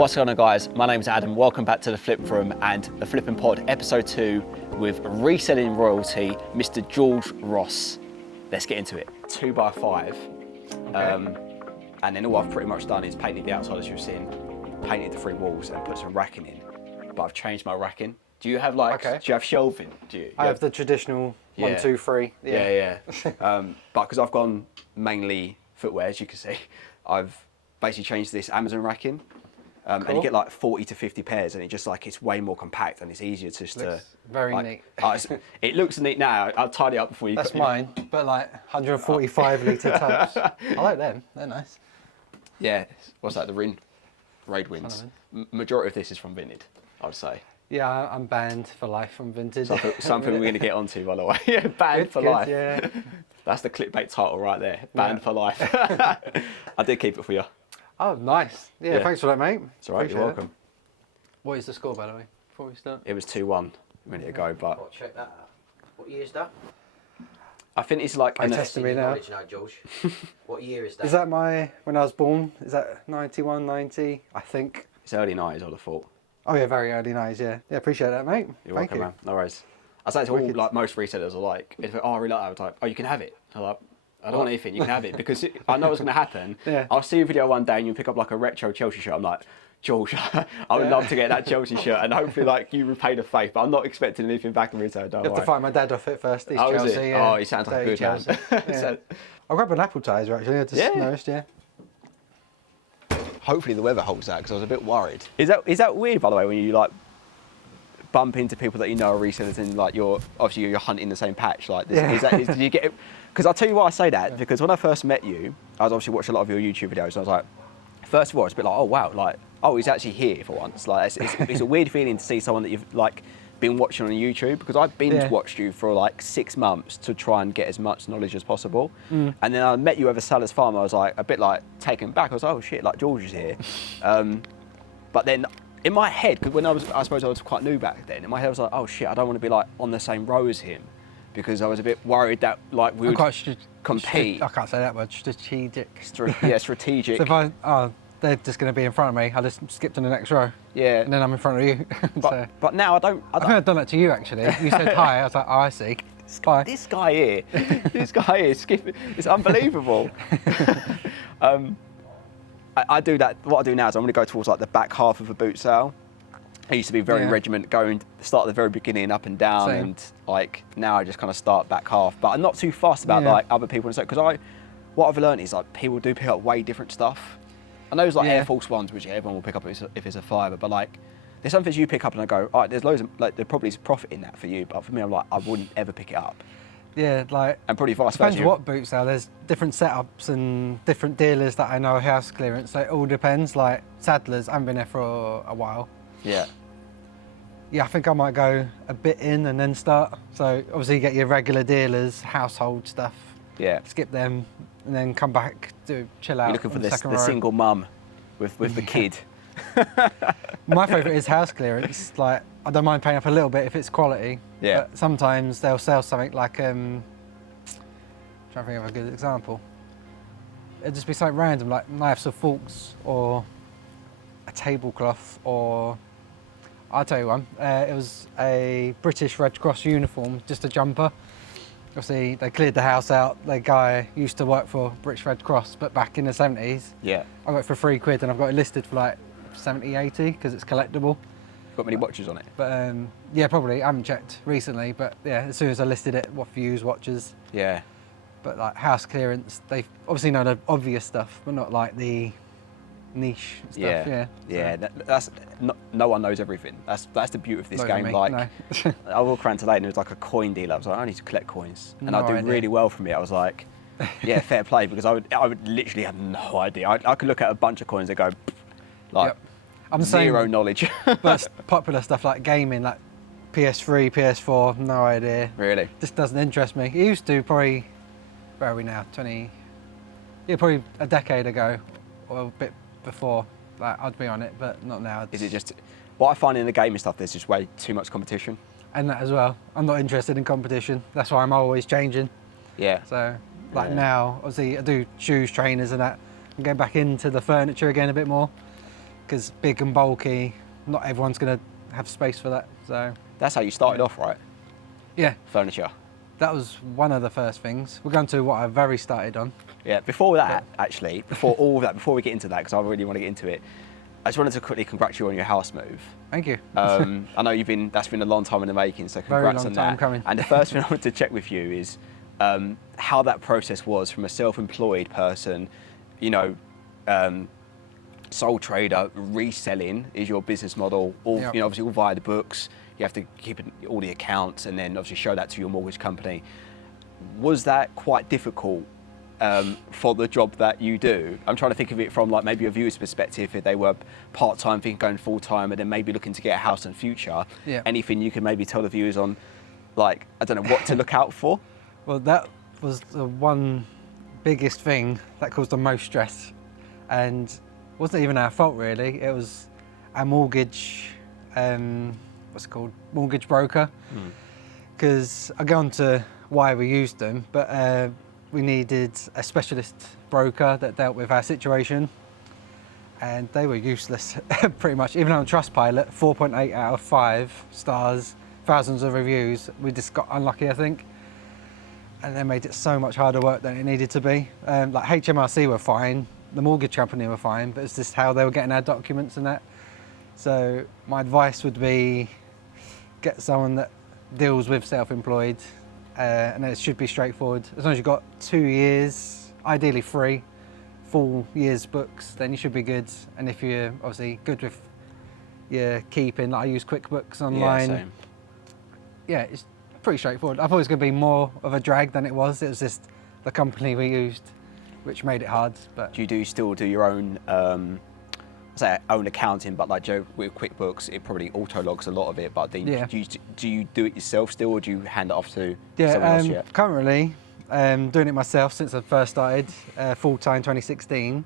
What's going on, guys? My name is Adam. Welcome back to the Flip Room and the Flipping Pod, episode 2 with reselling royalty, Mr. George Ross. Let's get into it. 2x5. Okay. And then all I've pretty much done is painted the outside as you've seen, painted the 3 walls and put some racking in. But I've changed my racking. Do you have do you have shelving? I have the traditional 1, 2, 3. Yeah. But because I've gone mainly footwear, as you can see, I've basically changed this Amazon racking. Cool. And you get like 40 to 50 pairs, and it's way more compact and it's easier to very neat. It looks neat now. I'll tidy it up before you. That's mine, but like 145 litre tubs. I like them. They're nice. Yeah. What's that? The Raid Winds. Majority of this is from Vinted, I would say. Yeah, I'm banned for life from Vinted. Something we're going to get onto, by the way. Yeah, banned for life. Yeah. That's the clickbait title right there. Banned for life. I did keep it for you. Oh, nice. Yeah, thanks for that, mate. It's all right, you're welcome. What is the score, by the way, before we start? It was 2-1 a minute ago, but... I'll check that out. What year is that? I think it's like... I'm testing me now. Now, George. What year is that? Is that when I was born? Is that 91, 90? I think. It's early 90s, I'd have thought. Oh yeah, very early 90s, yeah. Yeah, appreciate that, mate. You're welcome, man. No worries. I say it's all, like, most resellers are like, I really like that. I was like, oh, you can have it. I'm like, I don't want anything, you can have it, because I know what's going to happen. Yeah. I'll see a video one day and you'll pick up like a retro Chelsea shirt. I'm like, George, I would love to get that Chelsea shirt, and hopefully like you repay the faith, but I'm not expecting anything back in return, don't You have to fight my dad off it first. He's Chelsea, it? Yeah. Oh, he sounds like a good Chelsea. man. I'll grab an apple tizer actually, I just noticed, Hopefully the weather holds that, because I was a bit worried. Is that weird, by the way, when you like bump into people that you know are resellers and like you're hunting the same patch? Like, did you get it? Because I'll tell you why I say that, because when I first met you, I was obviously watching a lot of your YouTube videos, and I was like, first of all, it's a bit like, oh wow, like, oh, he's actually here for once. Like, it's a weird feeling to see someone that you've like been watching on YouTube, because I binge watched you for like 6 months to try and get as much knowledge as possible. And then I met you over Salah's Farm, I was like a bit like taken back. I was like, oh shit, like George is here. But then in my head, because I suppose I was quite new back then, in my head I was like, oh shit, I don't want to be like on the same row as him, because I was a bit worried that like we would compete. I can't say that word. Strategic. Strategic. So they're just going to be in front of me, I just skip to the next row. Yeah. And then I'm in front of you. But now I think I've done that to you actually. You said hi. I was like, oh, I see. Bye. This guy here, skipping. It's unbelievable. I do that. What I do now is I'm going to go towards like the back half of a boot sale. I used to be very regiment, start at the very beginning, up and down, and like now I just kind of start back half. But I'm not too fussed about like other people and stuff, because what I've learned is like people do pick up way different stuff. I know there's like Air Force Ones, which everyone will pick up if it's a fiver, but like there's some things you pick up and I go, all right, there's loads of like there probably is profit in that for you, but for me I'm like I wouldn't ever pick it up. Yeah, like, and probably vice versa. Depends what boot sale. There's different setups and different dealers that I know are house clearance. So it all depends. Like Sadler's, I haven't been there for a while. Yeah. Yeah, I think I might go a bit in and then start. So obviously you get your regular dealers, household stuff. Yeah. Skip them and then come back, chill out. You're looking for the single mum with the kid. My favourite is house clearance. Like, I don't mind paying up a little bit if it's quality. Yeah. But sometimes they'll sell something like, trying to think of a good example. It'd just be something random, like knives or forks, or a tablecloth, or I'll tell you one. It was a British Red Cross uniform, just a jumper. Obviously, they cleared the house out. The guy used to work for British Red Cross, but back in the 70s. Yeah. I got it for £3 and I've got it listed for like 70, 80 because it's collectible. Got many watches on it? But yeah, probably. I haven't checked recently, but yeah, as soon as I listed it, what views, watches. Yeah. But like house clearance, they obviously know the obvious stuff, but not like the niche stuff. Yeah. That's no one knows everything. That's the beauty of this game. I walk around today and there was like a coin dealer. I was like, I need to collect coins, and I do really well from it. I was like, yeah, fair play, because I would literally have no idea. I could look at a bunch of coins and go, like, I'm zero knowledge. But popular stuff like gaming, like PS3, PS4, no idea. Really? Just doesn't interest me. It used to probably. Where are we now? Probably a decade ago, or a bit before. Like, I'd be on it, but not now. Is it just what I find in the gaming stuff? There's just way too much competition. And that as well. I'm not interested in competition. That's why I'm always changing. Yeah. So, like now, obviously, I do shoes, trainers, and that. I'm getting back into the furniture again a bit more. because big and bulky, not everyone's going to have space for that. So That's how you started off, right? yeah, Furniture. that was one of the first things. We're going to what I very started on. Yeah, before that, actually, before all of that, before we get into that, because I really want to get into it, I just wanted to quickly congratulate you on your house move. Thank you. I know that's been a long time in the making, so Very congrats long on time that. coming. And the first thing I wanted to check with you is how that process was from a self-employed person, sole trader, reselling is your business model, all, Yep. obviously all via the books. You have to keep all the accounts and then obviously show that to your mortgage company. Was that quite difficult for the job that you do? I'm trying to think of it from like maybe a viewer's perspective, if they were part-time thinking going full-time and then maybe looking to get a house in future. Yeah. Anything you can maybe tell the viewers on, like, I don't know, what to look out for? Well, that was the one biggest thing that caused the most stress, and wasn't even our fault really. It was our mortgage, mortgage broker. Because I go on to why we used them, but we needed a specialist broker that dealt with our situation, and they were useless pretty much. Even on Trustpilot, 4.8 out of 5 stars, thousands of reviews. We just got unlucky, I think. And they made it so much harder work than it needed to be. Like HMRC were fine, the mortgage company were fine, but it's just how they were getting our documents and that. So my advice would be get someone that deals with self-employed, and it should be straightforward. As long as you've got 2 years, ideally 3 full years books, then you should be good. And if you're obviously good with your keeping, like I use QuickBooks online. Yeah, same. Yeah, it's pretty straightforward. I thought it was going to be more of a drag than it was. It was just the company we used, which made it hard. But Do you still do your own, own accounting, but like Joe with QuickBooks, it probably auto logs a lot of it. But then Yeah. do you do it yourself still, or do you hand it off to yeah, someone else yet? currently doing it myself since I first started, full-time 2016.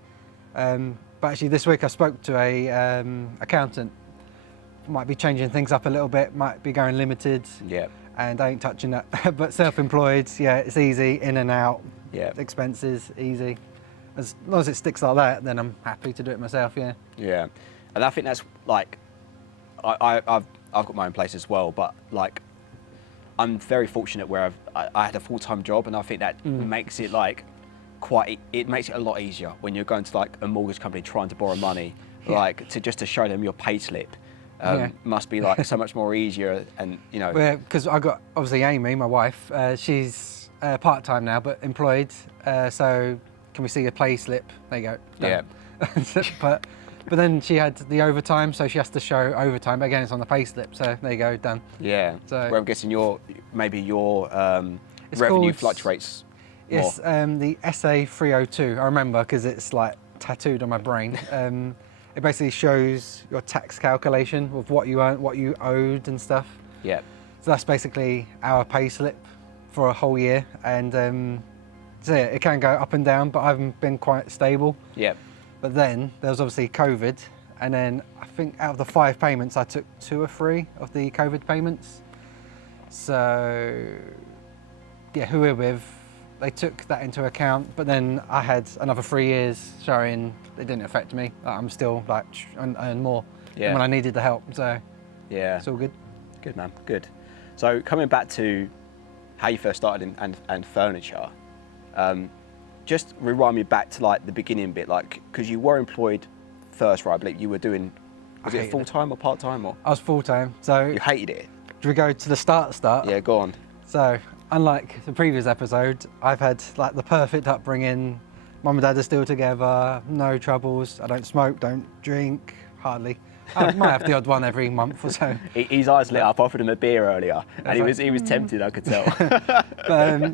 But actually this week I spoke to a accountant. Might be changing things up a little bit, might be going limited. Yeah. And I ain't touching that. But self-employed, yeah, it's easy, in and out, Yeah. expenses, easy. As long as it sticks like that, then I'm happy to do it myself, yeah. Yeah, and I think that's like, I've got my own place as well, but like, I'm very fortunate where I had a full-time job, and I think that makes it like it makes it a lot easier when you're going to like a mortgage company trying to borrow money, like to show them your pay slip. Must be like so much more easier, and Yeah, because I got obviously Amy, my wife. She's part-time now, but employed. So can we see your pay slip? There you go. Done. Yeah. but then she had the overtime, so she has to show overtime. Again, it's on the pay slip. So there you go, done. Yeah. So- where I'm guessing your revenue called- fluctuates more. Yes, the SA 302. I remember because it's like tattooed on my brain. It basically shows your tax calculation of what you earned, what you owed and stuff. Yeah. So that's basically our pay slip for a whole year. And so yeah, it can go up and down, but I've been quite stable. Yeah. But then there was obviously COVID. And then I think out of the 5 payments, I took 2 or 3 of the COVID payments. So yeah, who we're with, they took that into account. But then I had another 3 years showing it didn't affect me. I'm still like earn more Yeah. than when I needed the help. So Yeah. it's all good. Good, man. Good. So coming back to how you first started and furniture, just rewind me back to like the beginning bit, like because you were employed first, right? I believe you were doing. Was I it hated full time or part time or? I was full-time. So You hated it. do we go to the start? Yeah, go on. So, unlike the previous episode, I've had like the perfect upbringing. Mum and dad are still together, no troubles. I don't smoke, don't drink, hardly. I might have the odd one every month or so. His eyes lit up. I offered him a beer earlier, and he was tempted. I could tell. But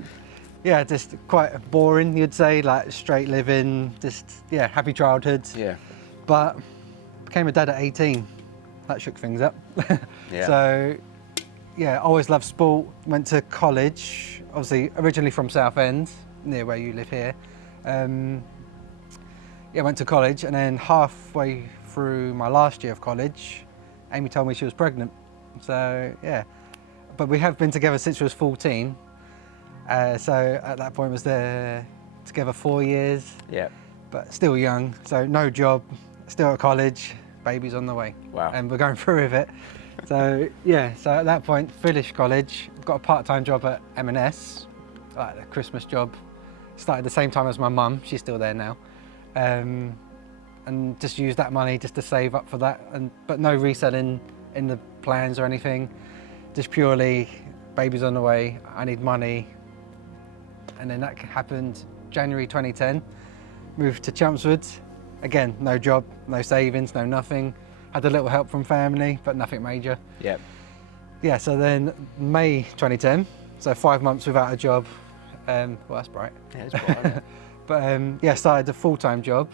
yeah, just quite boring, you'd say, like straight living, just yeah, happy childhood. Yeah. But became a dad at 18. That shook things up. Yeah. So yeah, always loved sport. Went to college, obviously originally from Southend, near where you live here. Yeah, went to college, and then halfway through my last year of college, Amy told me she was pregnant. So yeah, but we have been together since we was 14. So at that point was there together 4 years, Yeah. but still young. So no job, still at college, baby's on the way. Wow. And we're going through with it. So yeah, so at that point, finished college, got a part-time job at M&S, like a Christmas job. Started the same time as my mum, she's still there now. And just used that money just to save up for that, but no reselling in the plans or anything. Just purely, baby's on the way, I need money. And then that happened January 2010. Moved to Chelmsford. Again, no job, no savings, no nothing. Had a little help from family, but nothing major. Yep. Yeah, so then May 2010, so 5 months without a job. Well, that's bright. Yeah, it's bright, isn't it? But yeah, started a full-time job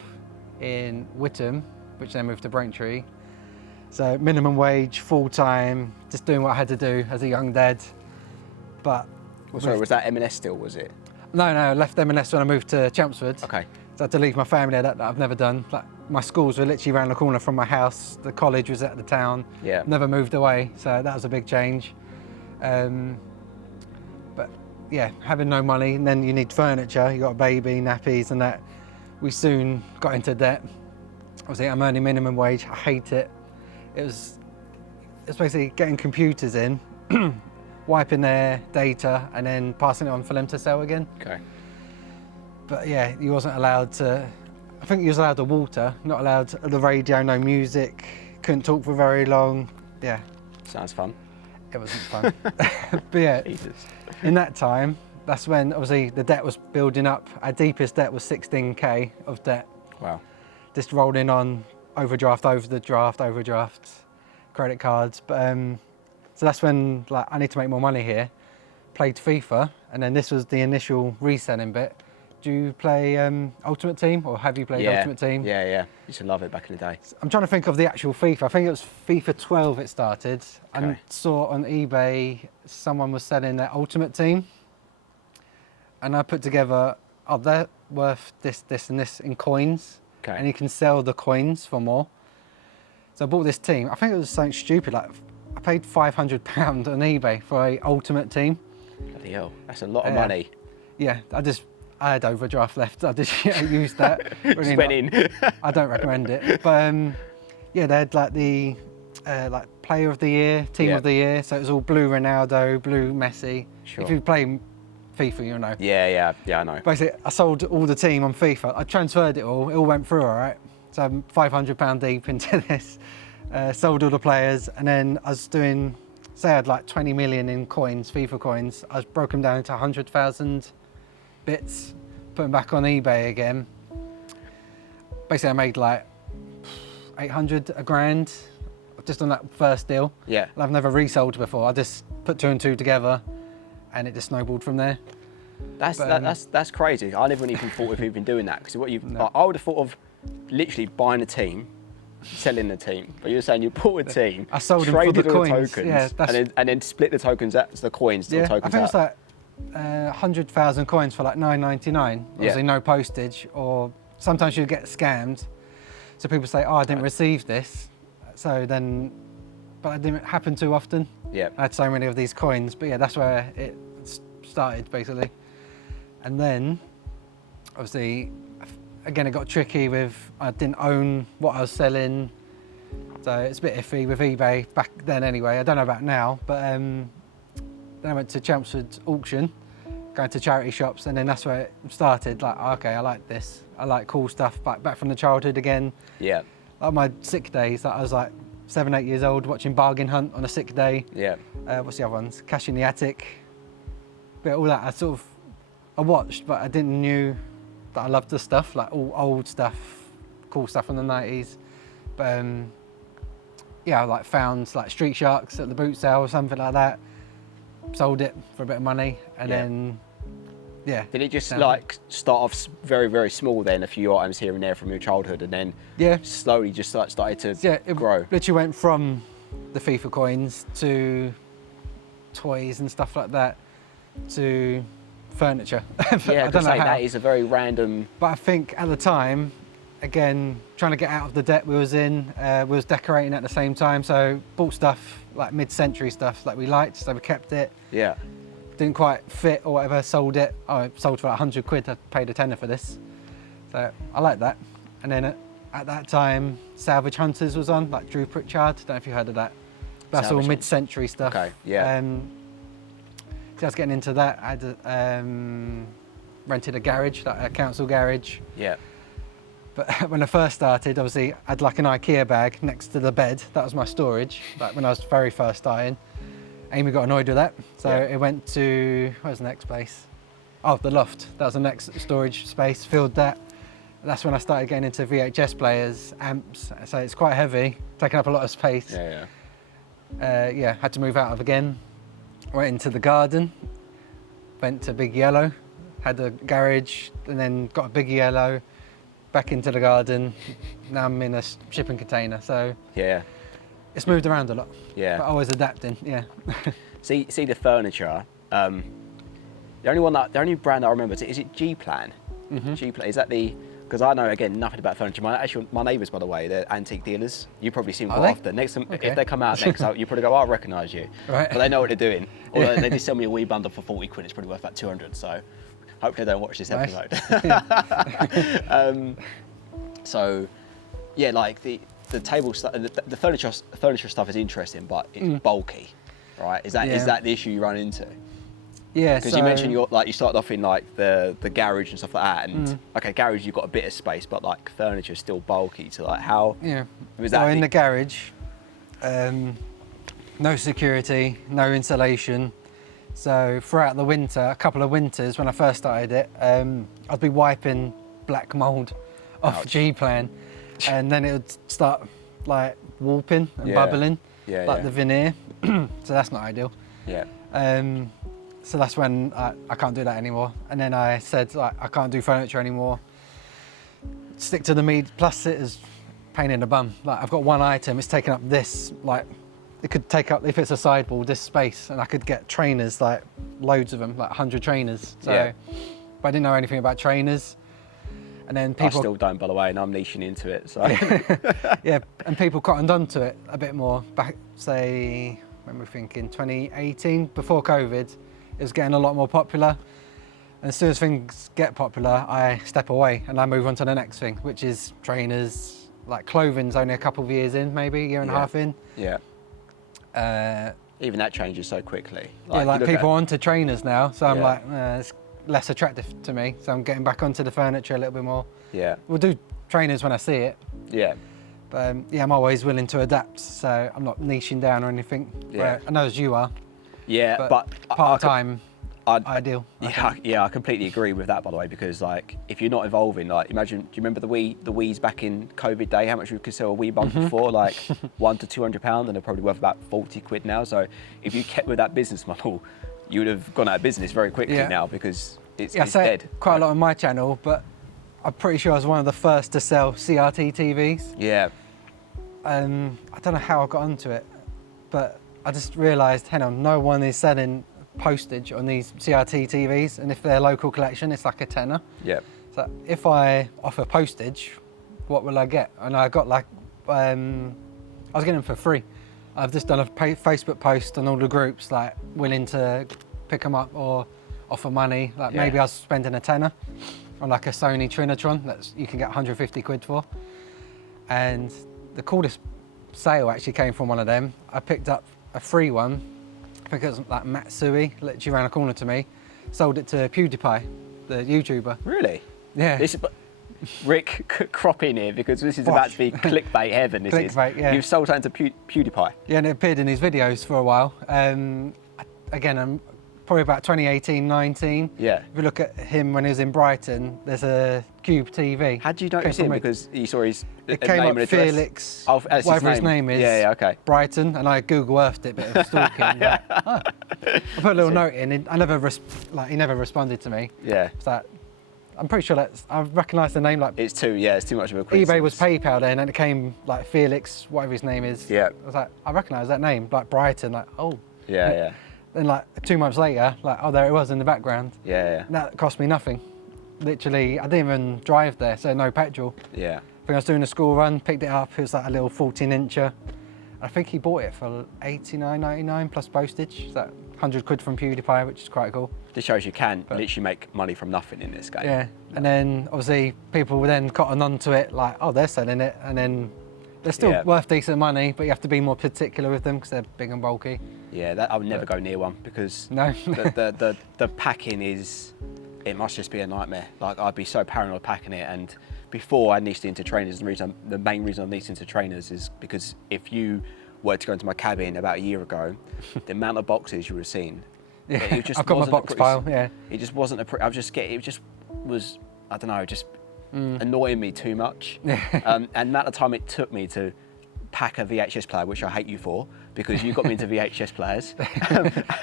in Whittam, which then moved to Braintree. So minimum wage, full-time, just doing what I had to do as a young dad. But Well, sorry, was that M&S still, was it? no, I left M&S when I moved to Chelmsford. Okay. So I had to leave my family that I've never done. Like, my schools were literally around the corner from my house. The college was at the town. Yeah. Never moved away, so that was a big change. But yeah, having no money, and then you need furniture. You got a baby, nappies, and that. We soon got into debt. Obviously, I'm earning minimum wage. I hate it. It's basically getting computers in, wiping their data, and then passing it on for them to sell again. Okay. But yeah, you wasn't allowed to. I think you was allowed the water, not allowed the radio, no music. Couldn't talk for very long. Yeah, Sounds fun. it wasn't fun. But yeah, Jesus. in that time, that's when obviously the debt was building up. Our deepest debt was 16k of debt, Wow. just rolling on overdraft, credit cards. But so that's when like I need to make more money here. Played FIFA, and then this was the initial reselling bit. Do you play Ultimate Team, or have you played Ultimate Team? Yeah. Used to love it back in the day. I'm trying to think of the actual FIFA. I think it was FIFA 12 it started. I Okay. saw on eBay someone was selling their Ultimate Team. And I put together, oh, they're worth this, and this in coins. Okay. And you can sell the coins for more. So I bought this team. I think it was something stupid. Like I paid £500 on eBay for a Ultimate Team. Bloody hell. That's a lot of money. Yeah, I had overdraft left. I just used that. Just went in. I don't recommend it. But yeah, they had like the like Player of the Year, Team of the Year. So it was all blue Ronaldo, blue Messi. Sure. If you play FIFA, you'll know. Yeah, I know. Basically, I sold all the team on FIFA. I transferred it all went through all right. So I'm £500 deep into this. Sold all the players, and then I was doing, say I had like 20 million in coins, FIFA coins. I broke them down into 100,000 bits, put them back on eBay again. Basically, I made like 800, a grand, just on that first deal. Yeah. I've never resold before. I just put two and two together, and it just snowballed from there. That's crazy. I never even thought of even doing that, because what you, No. I would have thought of literally buying a team, selling the team. But you're saying you bought a team, I sold them for the traded all the coins. tokens, Yeah, and then split the tokens as the coins. Yeah, the tokens I think it's out. like 100,000 coins for like £9.99. Obviously, no postage, or sometimes you get scammed. So people say, "Oh, I didn't receive this." So then, but it didn't happen too often. Yeah. I had so many of these coins, but yeah, that's where it started basically. And then, obviously, again, it got tricky with I didn't own what I was selling, so it's a bit iffy with eBay back then anyway. I don't know about now, but then I went to Chelmsford auction, going to charity shops, and then that's where it started. Like, okay, I like this. I like cool stuff back from the childhood again. Yeah. Like my sick days, like I was like 7, 8 years old watching Bargain Hunt on a sick day. Yeah. What's the other ones? Cash in the Attic. But all that I watched, but I didn't knew that I loved the stuff, like all old stuff, cool stuff from the 90s. But yeah, I like found like Street Sharks at the boot sale or something like that. Sold it for a bit of money, and then yeah. Did it just down. like start off very, very small then, a few items here and there from your childhood, and then Yeah. slowly just started to Yeah, it grow? literally went from the FIFA coins to toys and stuff like that to furniture. Yeah, I don't know how. that is a very random. But I think at the time, again, trying to get out of the debt we was in, we was decorating at the same time, so bought stuff like mid-century stuff that we liked, so we kept it. Yeah. Didn't quite fit or whatever, sold it. I sold for like 100 quid, I paid a tenner for this. So I like that. And then at that time, Salvage Hunters was on, like Drew Pritchard. Don't know if you heard of that. That's all Salvage mid-century stuff. Okay, yeah. So I was getting into that. I had rented a garage, like a council garage. Yeah. But when I first started, obviously, I had like an IKEA bag next to the bed. That was my storage, like when I was very first starting. Amy got annoyed with that, so it went to, where's the next place? Oh, the loft. That was the next storage space, filled that. That's when I started getting into VHS players, amps, so it's quite heavy, taking up a lot of space. Yeah. Had to move out of again. Went into the garden, went to Big Yellow, had a garage, and then got a Big Yellow, back into the garden. Now I'm in a shipping container, so Yeah. it's moved around a lot. Yeah. But always adapting, yeah. See the furniture. The only brand I remember is it G-Plan? Mm-hmm. G-Plan, is that the? Because I know again nothing about furniture. My neighbours, by the way, they're antique dealers. You probably see them Are quite they? often. Next time, Okay. if they come out next, you probably go, "Oh, I recognise you." Right. But they know what they're doing. Although they did sell me a wee bundle for 40 quid. It's probably worth about 200. So hopefully they don't watch this Nice. episode. So yeah, like the table stuff, the furniture stuff is interesting, but it's bulky, right? Is that the issue you run into? Yeah, Because you mentioned you started off in like the garage and stuff like that, and okay, garage you've got a bit of space, but like furniture is still bulky. So like how? Yeah. Was So that in the garage, no security, no insulation. So throughout the winter, a couple of winters when I first started it, I'd be wiping black mould off Ouch. G-Plan, and then it would start like warping and bubbling, like the veneer. So that's not ideal. Yeah. So that's when I can't do that anymore. And then I said, like, I can't do furniture anymore. Stick to the meat. Plus it is pain in the bum. Like I've got one item, it's taking up this, like, it could take up, if it's a sideboard, this space, and I could get trainers, like loads of them, like 100 trainers. So, but I didn't know anything about trainers. And then people... I still don't, by the way, and I'm niching into it, so. Yeah, and people cottoned onto it a bit more back, say, when we're thinking 2018, before COVID, it was getting a lot more popular. And as soon as things get popular, I step away and I move on to the next thing, which is trainers. Like clothing's only a couple of years in, maybe a year and a half in. Yeah. Even that changes so quickly. Like you people are onto trainers now, so I'm Yeah. like, it's less attractive to me. So I'm getting back onto the furniture a little bit more. Yeah. We'll do trainers when I see it. Yeah. But I'm always willing to adapt, so I'm not niching down or anything. Yeah. I know as you are. Yeah, but part-time, ideal. Yeah, I completely agree with that, by the way, because like if you're not evolving, like imagine, do you remember the Wii's back in COVID day? How much you could sell a Wii bundle for? Like £100 to £200, and they're probably worth about 40 quid now. So if you kept with that business model, you would have gone out of business very quickly now because it's I say dead. it quite a lot on my channel, but I'm pretty sure I was one of the first to sell CRT TVs. Yeah. I don't know how I got onto it, but I just realised, hang on, no one is selling postage on these CRT TVs, and if they're local collection, it's like a tenner. Yeah. So if I offer postage, what will I get? And I got like, I was getting them for free. I've just done a Facebook post on all the groups, like willing to pick them up or offer money. Like maybe I was spending a tenner on like a Sony Trinitron that you can get 150 quid for. And the coolest sale actually came from one of them. I picked up a free one because like Matsui, literally around the corner to me, sold it to PewDiePie, the YouTuber. Really? Yeah. Rick, crop in here because this is about to be clickbait heaven. This Clickbait, is. yeah. You've sold something to PewDiePie. Yeah, and it appeared in his videos for a while. Again, I'm probably about 2018, 19. Yeah. If you look at him when he was in Brighton, there's a Cube TV. How did you notice him? Because you saw his It name came and up address? Felix, Oh, that's whatever his name is. Yeah, okay. Brighton, and I Google Earthed it, bit of stalking. I put a little note in, and I never, he never responded to me. Yeah. So that, I'm pretty sure I recognise the name. Like It's too much of a coincidence. eBay was PayPal then, and it came like Felix, whatever his name is. Yeah. I was like, I recognise that name, like Brighton, like, oh. Yeah, yeah. Then like 2 months later, like, oh, there it was in the background. Yeah, yeah. And that cost me nothing. Literally, I didn't even drive there, so no petrol. Yeah. I think I was doing a school run, picked it up, it was like a little 14-incher. I think he bought it for $89.99 plus postage. So 100 quid from PewDiePie, which is quite cool. This shows you can literally make money from nothing in this game. Yeah, and then obviously people then cotton onto it, like, oh, they're selling it, and then they're still worth decent money, but you have to be more particular with them because they're big and bulky. Yeah, that I would never go near one because the packing is, it must just be a nightmare. Like, I'd be so paranoid packing it, and before I niched into trainers, the main reason I niched into trainers is because if you were to go into my cabin about a year ago, the amount of boxes you would have seen. Yeah, it just I've got my box pile, yeah. It just wasn't it just was, I don't know, just annoying me too much. And the amount of time it took me to pack a VHS player, which I hate you for, because you got me into VHS players.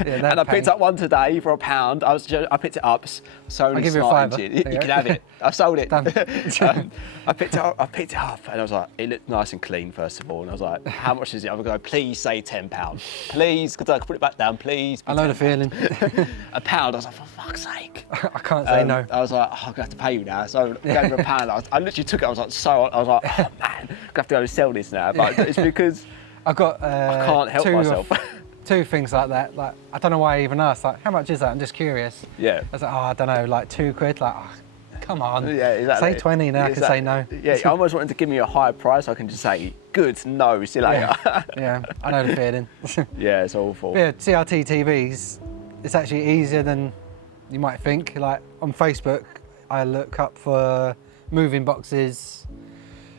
And I picked up one today for £1. I picked it up, Sony I'll give Smart you a Engine. You can have it. I sold it. I picked it up and I was like, it looked nice and clean first of all. And I was like, how much is it? I'm going to go, please say £10. Please, because I can put it back down, please. I know the feeling. £1. I was like, for fuck's sake. I can't say no. I was like, oh, I'm going to have to pay you now. So I gave her £1. I literally took it. I was like, oh man, I'm going to have to go and sell this now. But it's because I've got I can't help myself. Two things like that. Like, I don't know why I even asked. Like, how much is that? I'm just curious. Yeah. I was like, oh, I don't know, like 2 quid. Like, oh, come on. Yeah, exactly. Say 20 now. I can say no. Yeah, I almost wanted to give me a higher price. I can just say, good, no, see you later. Yeah, I know the feeling. Yeah, it's awful. But yeah, CRT TVs, it's actually easier than you might think. Like on Facebook, I look up for moving boxes.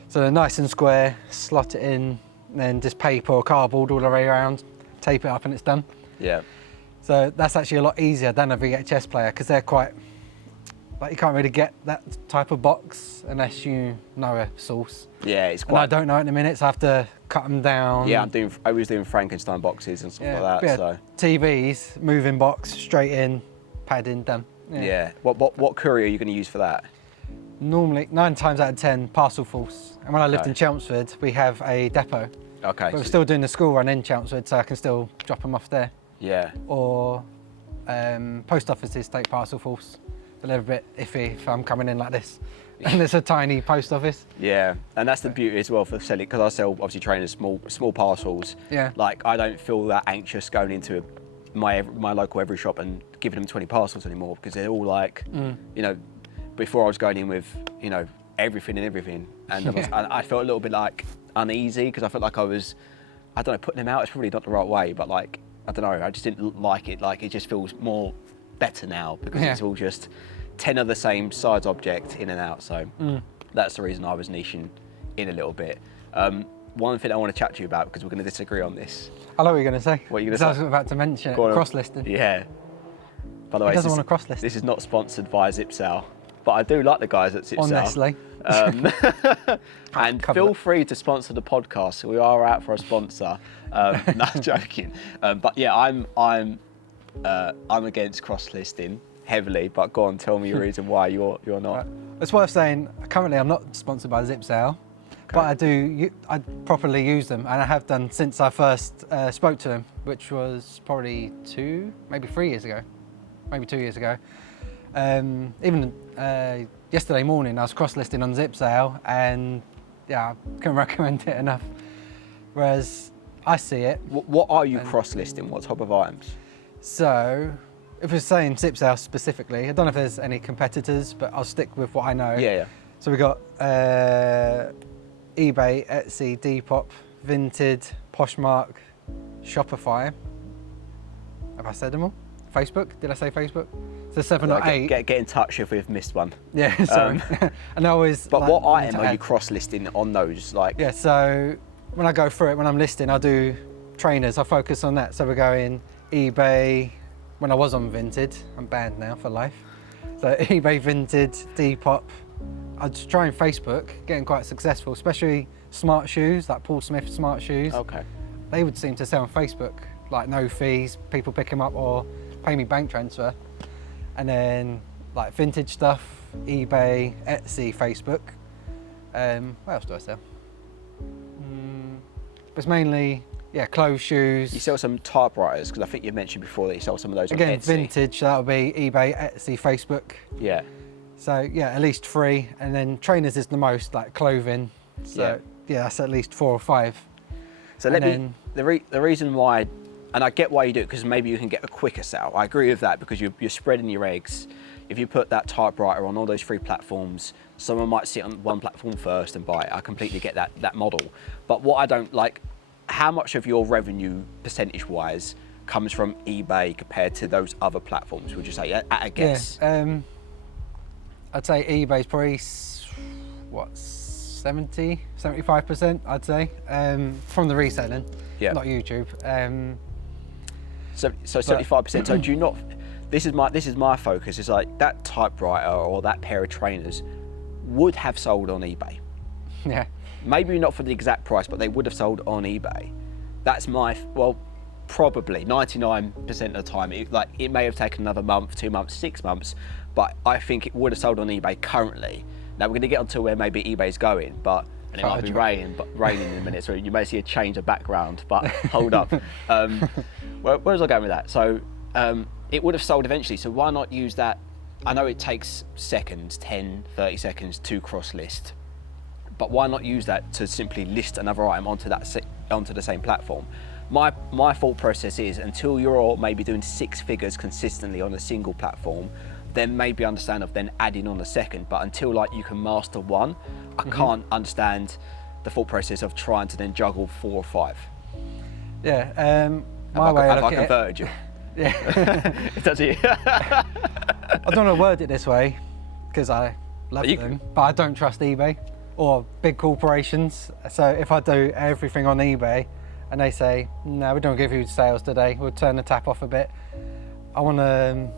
So they're nice and square, slot it in, then just paper or cardboard all the way around, tape it up and it's done. Yeah. So that's actually a lot easier than a VHS player because they're quite, like, you can't really get that type of box unless you know a source. Yeah, it's And I quite. don't know it in a minute, so I have to cut them down. Yeah, I was doing Frankenstein boxes and stuff like that. Yeah, So. TVs, moving box, straight in, padding, done. Yeah. What courier are you going to use for that? Normally, 9 times out of 10, parcel force. And when I lived in Chelmsford, we have a depot. Okay. But we're still doing the school run in Chelmsford, so I can still drop them off there. Yeah. Or post offices take parcel force. It's a little bit iffy if I'm coming in like this. And it's a tiny post office. Yeah, and that's the beauty as well for selling, because I sell obviously trainers small parcels. Yeah. Like, I don't feel that anxious going into my local every shop and giving them 20 parcels anymore, because they're all like, you know, before I was going in with, you know, everything, and I felt a little bit like uneasy because I felt like I don't know, putting them out is probably not the right way, but like, I don't know, I just didn't like it. Like, it just feels more better now because it's all just 10 of the same size object in and out. So that's the reason I was niching in a little bit. One thing I want to chat to you about, because we're going to disagree on this. I know what you're going to say. What are you going to say? I was about to mention it, cross-listing. Yeah. By the way, He doesn't want to cross-list. This is not sponsored by ZipSale, but I do like the guys at ZipSale. Honestly. And feel free to sponsor the podcast. We are out for a sponsor. Not joking. But yeah, I'm against cross-listing heavily. But go on, tell me your reason why you're not. It's worth saying, currently I'm not sponsored by ZipSale, but I properly use them, and I have done since I first spoke to them, which was probably 2, maybe 3 years ago, maybe 2 years ago. Even yesterday morning I was cross-listing on ZipSale, and yeah, I couldn't recommend it enough. Whereas I see it. What are you cross-listing? What type of items? So, if we're saying ZipSale specifically, I don't know if there's any competitors, but I'll stick with what I know. Yeah. So we got eBay, Etsy, Depop, Vinted, Poshmark, Shopify. Have I said them all? Facebook? Did I say Facebook? So 7 or 8. Get in touch if we've missed one. Yeah, sorry. And I always. But like, what item are you cross-listing on those? Like. Yeah, so when I go through it, when I'm listing, I do trainers. I focus on that. So we're going eBay. When I was on Vinted, I'm banned now for life. So eBay, Vinted, Depop. I just try and Facebook, getting quite successful, especially smart shoes, like Paul Smith smart shoes. Okay. They would seem to sell on Facebook, like no fees, people pick them up or pay me bank transfer. And then like vintage stuff, eBay, Etsy, Facebook. What else do I sell? It's mainly, clothes, shoes. You sell some typewriters, because I think you mentioned before that you sell some of those on Again, Etsy. vintage, that would be eBay, Etsy, Facebook. Yeah. So yeah, at least 3. And then trainers is the most, like clothing. So yeah, that's at least 4 or 5. So the reason why and I get why you do it, because maybe you can get a quicker sale. I agree with that, because you're spreading your eggs. If you put that typewriter on all those 3 platforms, someone might sit on one platform first and buy it. I completely get that model. But what I don't like, how much of your revenue percentage-wise comes from eBay compared to those other platforms, would you say, at a guess? Yeah, I'd say eBay's probably, 75%, I'd say, from the reselling, not YouTube. So 75%, so do you not, this is my focus, is like that typewriter or that pair of trainers would have sold on eBay. Yeah. Maybe not for the exact price, but they would have sold on eBay. That's probably 99% of the time. It may have taken another month, 2 months, 6 months, but I think it would have sold on eBay currently. Now we're going to get onto where maybe eBay's going, and it might be raining in a minute, so you may see a change of background, but hold up. Where was I going with that? So it would have sold eventually, so why not use that? I know it takes seconds, 10, 30 seconds to cross list, but why not use that to simply list another item onto the same platform? My thought process is, until you're maybe doing 6 figures consistently on a single platform, then maybe understand of then adding on a second. But until you can master one, I can't understand the thought process of trying to then juggle 4 or 5. Yeah, Have I converted you? Yeah. Does it? I don't want to word it this way, because I love them, but I don't trust eBay or big corporations. So if I do everything on eBay and they say, no, we don't give you sales today, we'll turn the tap off a bit, I want to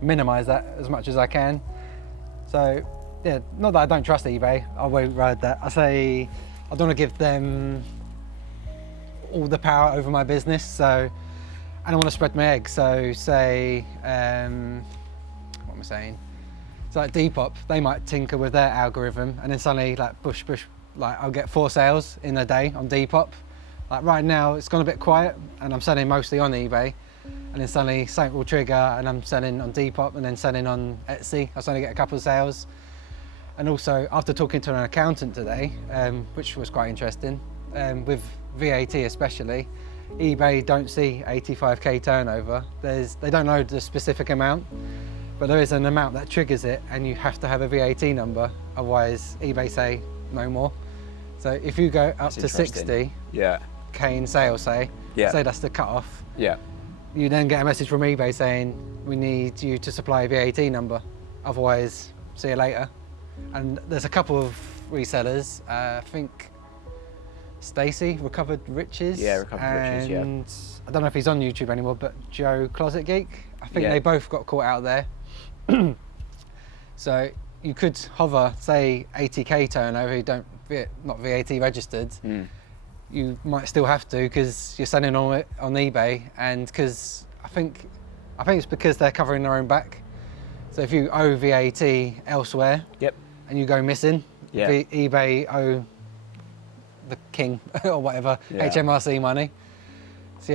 minimize that as much as I can. So yeah, not that I don't trust eBay, I won't word that. I say I don't want to give them all the power over my business, so I don't want to spread my eggs. So say, what am I saying? So like Depop, they might tinker with their algorithm, and then suddenly push, I'll get 4 sales in a day on Depop. Like right now, it's gone a bit quiet, and I'm selling mostly on eBay. And then suddenly something will trigger, and I'm selling on Depop, and then selling on Etsy. I suddenly get a couple of sales. And also, after talking to an accountant today, which was quite interesting, with VAT especially, eBay don't see 85k turnover. They don't know the specific amount, but there is an amount that triggers it, and you have to have a VAT number, otherwise eBay say no more. So if you go up to 60k in sales, say that's the cut-off, you then get a message from eBay saying, we need you to supply a VAT number, otherwise see you later. And there's a couple of resellers, I think Stacey, Recovered Riches. Yeah, Recovered Riches, and I don't know if he's on YouTube anymore, but Joe Closet Geek. I think they both got caught out there. So you could hover, say 80k turnover, you don't, not VAT registered. You might still have to, because you're selling on eBay, and because I think it's because they're covering their own back. So if you owe VAT elsewhere, and you go missing, eBay owe the king or whatever, HMRC money. So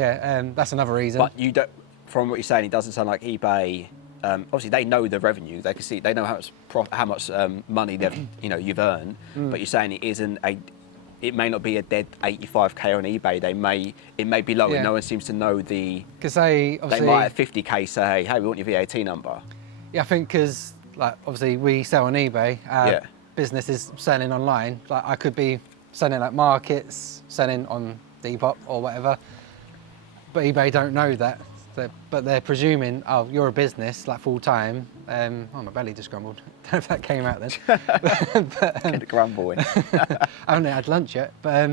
that's another reason. But you don't, from what you're saying, it doesn't sound like eBay. Obviously, they know the revenue. They can see, they know how much money they've you've earned. But you're saying it isn't a. It may not be a dead 85k on eBay. It may be lower. No one seems to know the. Because they might at 50k say, hey, we want your VAT number. Yeah, I think because obviously we sell on eBay. Our business is selling online. Like I could be selling at markets, selling on Depop or whatever. But eBay don't know that. But they're presuming, oh, you're a business, full time. Oh, my belly just grumbled. Don't know if that came out then. Get a grumble in. I haven't had lunch yet. But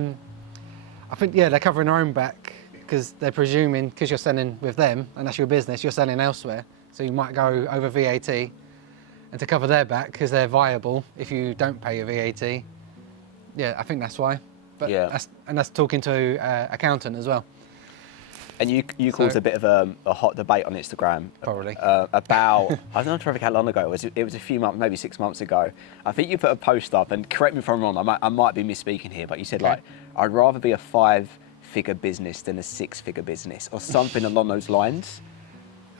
I think, they're covering their own back, because they're presuming, because you're selling with them, and that's your business, you're selling elsewhere. So you might go over VAT, and to cover their back, because they're viable if you don't pay your VAT. Yeah, I think that's why. But that's talking to an accountant as well. And you caused a bit of a hot debate on Instagram. Probably. About, I don't know how long ago it was. It was a few months, maybe 6 months ago. I think you put a post up, and correct me if I'm wrong, I might be misspeaking here, but you said I'd rather be a 5-figure business than a 6-figure business, or something along those lines.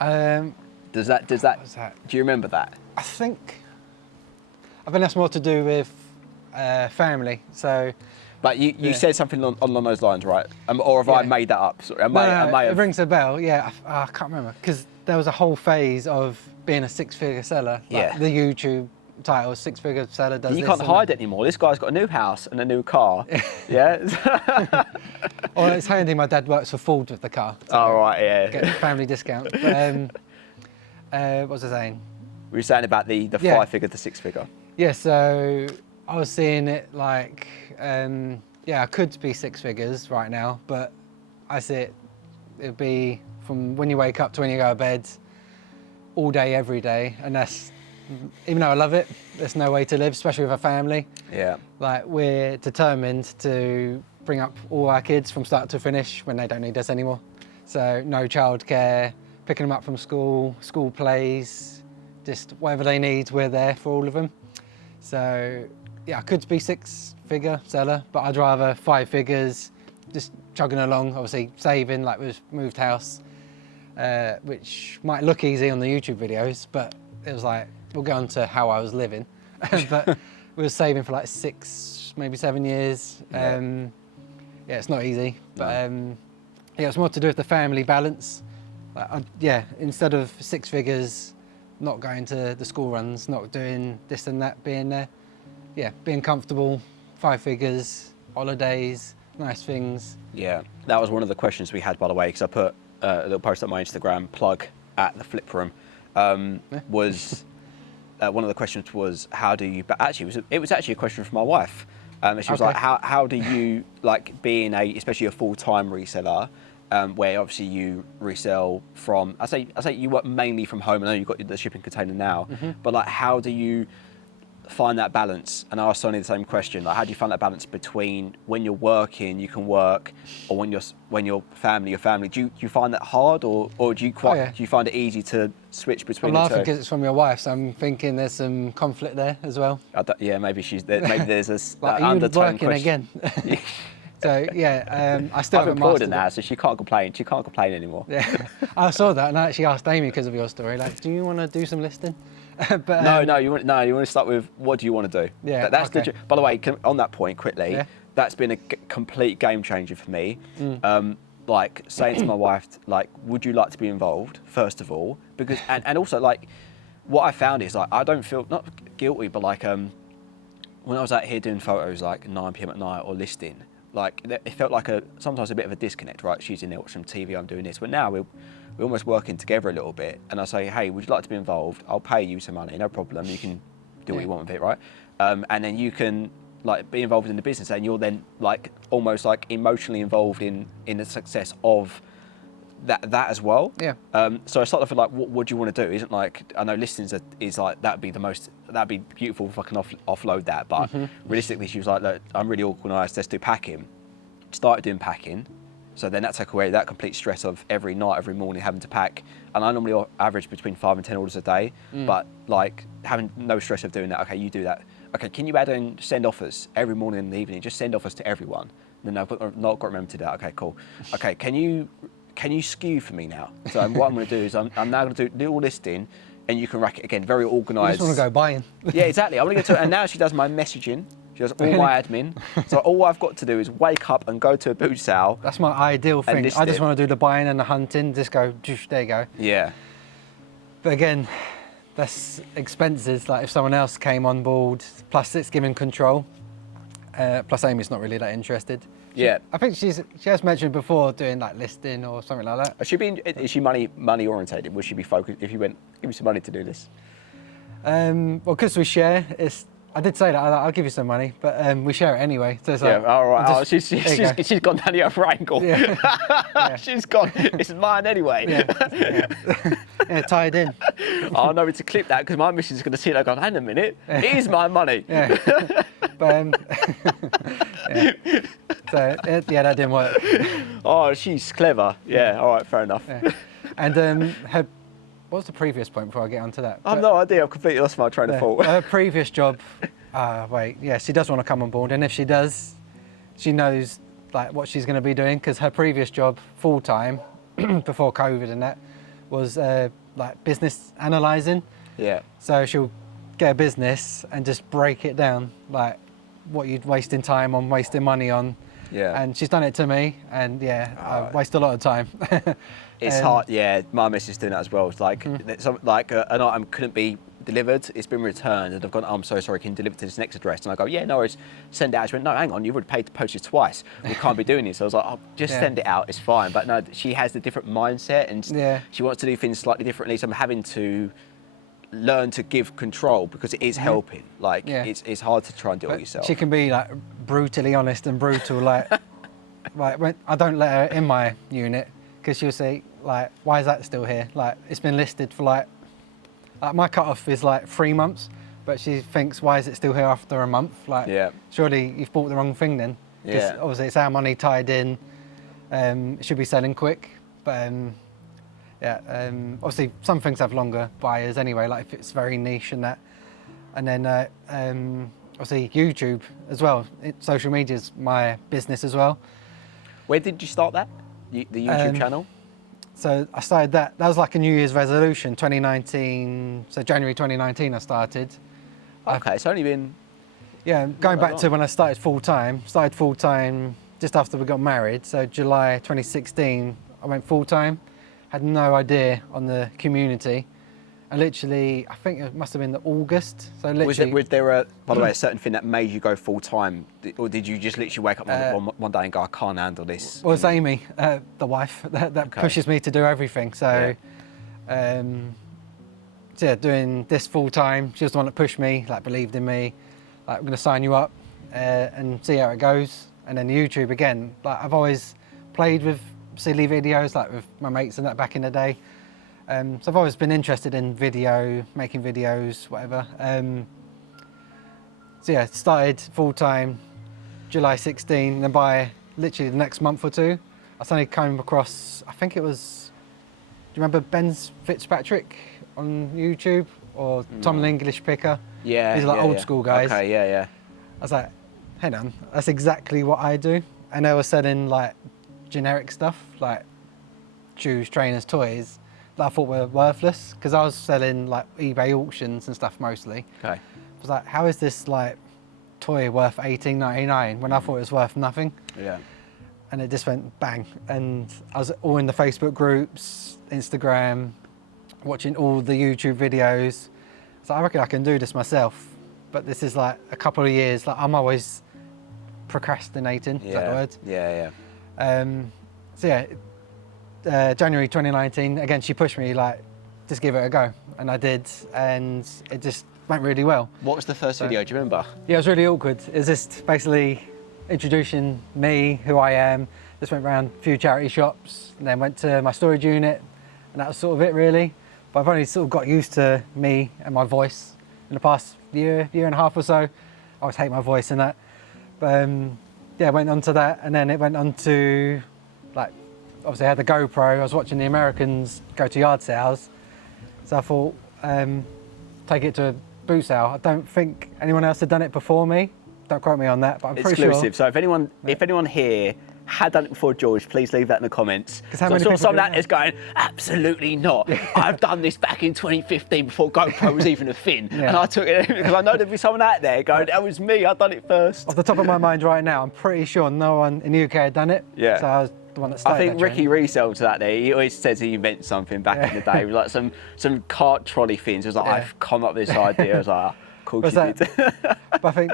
Does that, do you remember that? I think that's more to do with family. So. But you said something along those lines, right? Or have I made that up? Sorry, I may it have. rings a bell. Yeah, I can't remember because there was a whole phase of being a six-figure seller. Like the YouTube title, six-figure seller does. You this can't and hide that. it anymore. This guy's got a new house and a new car. Yeah. Well, it's handy. My dad works for Ford with the car. So Oh right, yeah. get a family discount. But, what was I saying? We were saying about the 5-figure to 6-figure. Yeah, so I was seeing it like, I could be 6 figures right now, but I see it'd be from when you wake up to when you go to bed, all day, every day, and that's, even though I love it, there's no way to live, especially with a family. Yeah. Like, we're determined to bring up all our kids from start to finish when they don't need us anymore. So no childcare, picking them up from school, school plays, just whatever they need, we're there for all of them. So yeah, I could be 6-figure seller, but I'd rather 5 figures, just chugging along, obviously saving, like we've moved house, which might look easy on the YouTube videos, but it was like, we'll go on to how I was living. But we were saving for like 6, maybe 7 years. Yeah, it's not easy, but yeah, it's more to do with the family balance. Like, instead of 6 figures, not going to the school runs, not doing this and that, being there. Yeah, being comfortable, 5 figures, holidays, nice things. Yeah, that was one of the questions we had, by the way, because I put a little post on my Instagram, plug at the Flip Room, was one of the questions was, how do you, but actually it was actually a question from my wife. And she was like, how do you, like, being especially a full-time reseller, where obviously you resell from, I say you work mainly from home. I know you've got the shipping container now, but like, how do you find that balance? And I asked Sonny the same question. Like, how do you find that balance between when you're working, you can work, or when you're family, your family? Do you find that hard, or do you do you find it easy to switch between the two? I'm laughing because it's from your wife, so I'm thinking there's some conflict there as well. Yeah, maybe maybe there's a like, undertone working question. Again. So yeah, I still I've haven't employed her mastered now, it. so she can't complain. She can't complain anymore. Yeah, I saw that, and I actually asked Amy because of your story. Like, do you want to do some listing? But No, you want to start with, what do you want to do? Yeah, That's okay. By the way, on that point quickly, Yeah. that's been a complete game changer for me. Like, saying to my wife, like, would you like to be involved, first of all? Because and also, like, what I found is, like, I don't feel, not guilty, but like, when I was out here doing photos like 9 p.m. at night or listing, like, it felt like sometimes a bit of a disconnect, right? She's in there watching TV, I'm doing this. But now we're almost working together a little bit, and I say, hey, would you like to be involved? I'll pay you some money, no problem. You can do what you want with it, right? And then you can, like, be involved in the business, and you're then, like, almost like emotionally involved in the success of that as well. Yeah. So I sort of feel like, what do you want to do? Isn't like, I know listings is like, that'd be beautiful if I can offload that, but realistically, she was like, look, I'm really organised, let's do packing. Started doing packing, so then that took away that complete stress of every night, every morning having to pack. And I normally average between 5 and 10 orders a day, but like, having no stress of doing that. Okay, you do that. Okay, can you add in send offers every morning and evening? Just send offers to everyone. Then I've not got to remember to do that. Okay, cool. Okay, can you skew for me now? So what I'm going to do is I'm now going to do little listing, and you can rack it again, very organised. You just want to go buying. Yeah, exactly. I'm going to get to it, and now she does my messaging. She does all my admin. So all I've got to do is wake up and go to a boot sale. That's my ideal thing. I just want to do the buying and the hunting. Just go, there you go. Yeah. But again, that's expenses. Like, if someone else came on board, plus it's giving control. Plus Amy's not really that interested. Yeah. I think she has mentioned before doing like listing or something like that. Is she money orientated? Would she be focused if you went, give me some money to do this? Well, because we share, I did say that I'll give you some money, but we share it anyway. So it's like, Yeah, all right. just- She's gone down the other angle. Yeah. Yeah. She's gone, it's mine anyway. Yeah, tied in. Oh, no, it's a clip that, because my missus is going to see it and go, hang a minute, it is my money. Yeah. But yeah. So yeah, that didn't work. Oh, she's clever. Yeah, all right, fair enough. Yeah. And what was the previous point before I get onto that? I have no idea. I've completely lost my train of thought. Her previous job, she does want to come on board, and if she does, she knows like what she's going to be doing, because her previous job, full time, before COVID and that, was like business analysing. Yeah. So she'll get a business and just break it down, like what you're wasting time on, wasting money on. Yeah. And she's done it to me, and yeah, I waste a lot of time. It's hard, yeah. My missus is doing that as well. It's like, an item couldn't be delivered, it's been returned, and I've gone, I'm so sorry, can you deliver to this next address? And I go, yeah, no worries, send it out. She went, no, hang on, you've already paid to post it twice. We can't be doing this. So I was like, oh, just send it out, it's fine. But no, she has the different mindset, and she wants to do things slightly differently. So I'm having to learn to give control, because it is helping. Like, it's hard to try and do it all yourself. She can be like brutally honest and brutal, like, when I don't let her in my unit, because she'll say, like, why is that still here? Like, it's been listed for like my cut-off is like 3 months, but she thinks, why is it still here after a month? Like, surely you've bought the wrong thing then. Because obviously it's our money tied in. It should be selling quick, but obviously some things have longer buyers anyway, like if it's very niche and that. And then obviously YouTube as well. Social media is my business as well. Where did you start that? The YouTube channel? So I started that. That was like a New Year's resolution, 2019. So January 2019 I started. Okay, it's only been... Yeah, going back to when I started full-time. Started full-time just after we got married. So July 2016, I went full-time. Had no idea on the community. And literally, I think it must have been the August. So literally... Was there by the way, a certain thing that made you go full-time? Or did you just literally wake up one day and go, I can't handle this? Well, it's Amy, the wife, that pushes me to do everything. So, doing this full-time, she was the one that pushed me, like, believed in me. Like, we're going to sign you up and see how it goes. And then YouTube, again, like, I've always played with silly videos, like with my mates and that back in the day. So I've always been interested in making videos, whatever. So yeah, started full-time July 16, and by literally the next month or two, I suddenly came across, I think it was, do you remember Ben Fitzpatrick on YouTube? Or Tom the English Picker? Yeah. These are like old school guys. Okay, yeah. I was like, hang on, that's exactly what I do. And they were selling like generic stuff, like shoes, trainers, toys, that I thought were worthless, because I was selling like eBay auctions and stuff mostly. Okay. I was like, how is this like toy worth $18.99 when I thought it was worth nothing? Yeah. And it just went bang. And I was all in the Facebook groups, Instagram, watching all the YouTube videos. So I reckon I can do this myself. But this is like a couple of years, like I'm always procrastinating, is that the word? Yeah. So yeah, January 2019, again, she pushed me, like, just give it a go. And I did, and it just went really well. What was the first video, do you remember? Yeah, it was really awkward. It was just basically introducing me, who I am. Just went around a few charity shops, and then went to my storage unit, and that was sort of it, really. But I've only sort of got used to me and my voice in the past year and a half or so. I always hate my voice and that. But yeah, went on to that, and then it went on to, like, obviously I had the GoPro. I was watching the Americans go to yard sales. So I thought, take it to a boot sale. I don't think anyone else had done it before me. Don't quote me on that, but I'm pretty sure. Exclusive. So if anyone here had done it before George, please leave that in the comments. Because how So many I saw people some do of that is going, absolutely not. I've done this back in 2015 before GoPro was even a thing. And I took it, because I know there'd be someone out there going, that was me, I've done it first. Off the top of my mind right now, I'm pretty sure no one in the UK had done it. Yeah. So I was the one that started I think that Ricky trend. Resells that there. He always says he invents something back in the day, with like some cart trolley things. It was like, I've come up with this idea. I was like, cool, you did. But I think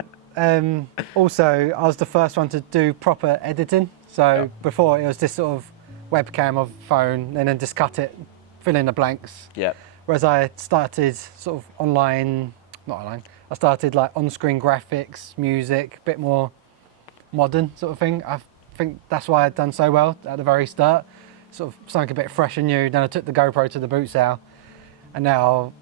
also I was the first one to do proper editing. So before it was this sort of webcam of phone and then just cut it, fill in the blanks. Yeah. Whereas I started sort of I started like on-screen graphics, music, a bit more modern sort of thing. I think that's why I'd done so well at the very start. Sort of something a bit fresh and new. Then I took the GoPro to the boot sale, and now,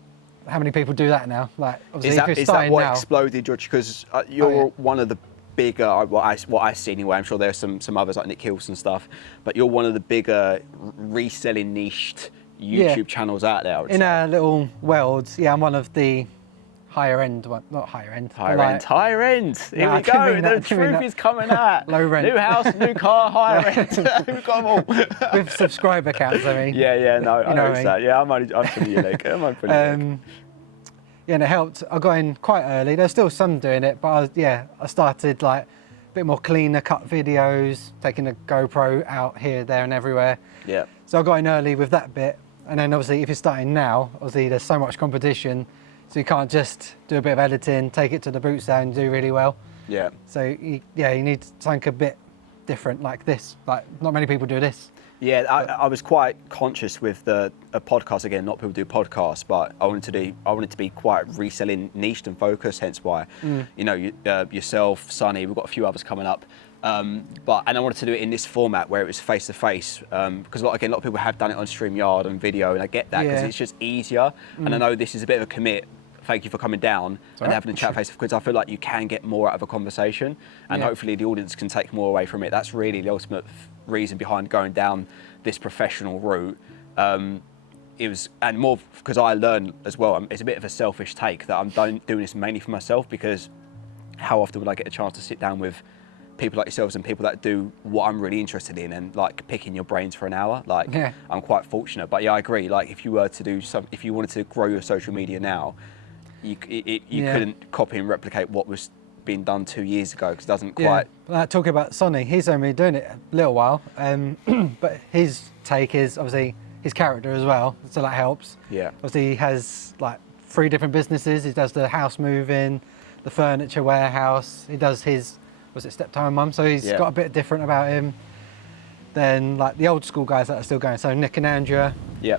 how many people do that now? Like, obviously, Is that what exploded, George? Because you're one of the bigger, what I see anyway. I'm sure there's some others like Nick Hills and stuff, but you're one of the bigger reselling niched YouTube channels out there. In our little world, I'm one of the higher end, not higher end. Higher end. Here we go. The truth is coming out. Low rent. New house, new car, higher end. We've got them all. With subscriber counts, I mean. Yeah, no, I know that. Yeah, I'm pretty unique. I'm pretty unique. Yeah, and it helped. I got in quite early. There's still some doing it, but I started like a bit more cleaner cut videos, taking the GoPro out here, there, and everywhere. Yeah. So I got in early with that bit, and then obviously if you're starting now, obviously there's so much competition, so you can't just do a bit of editing, take it to the boot sale and do really well. Yeah. So you need something a bit different like this. Like not many people do this. Yeah, I was quite conscious with a podcast. Again, not people do podcasts, but I wanted to be quite reselling niched and focused. Hence why, you know, yourself, Sonny, we've got a few others coming up. And I wanted to do it in this format where it was face to face, because a lot of people have done it on StreamYard and video, and I get that because it's just easier. And I know this is a bit of a commit. Thank you for coming down and having a chat face, because I feel like you can get more out of a conversation, and hopefully the audience can take more away from it. That's really the ultimate reason behind going down this professional route. It was, and more because I learned as well. It's a bit of a selfish take that I'm doing this mainly for myself, because how often would I get a chance to sit down with people like yourselves and people that do what I'm really interested in, and like picking your brains for an hour? Like, I'm quite fortunate. But yeah, I agree. Like if you were to do if you wanted to grow your social media now, you couldn't copy and replicate what was being done 2 years ago, because it doesn't quite. Talking about Sonny, he's only doing it a little while, but his take is obviously his character as well, so that helps. Yeah. Obviously he has like 3 different businesses. He does the house moving, the furniture warehouse. He does his, was it step-time mum? So he's got a bit different about him than like the old school guys that are still going. So Nick and Andrea. Yeah.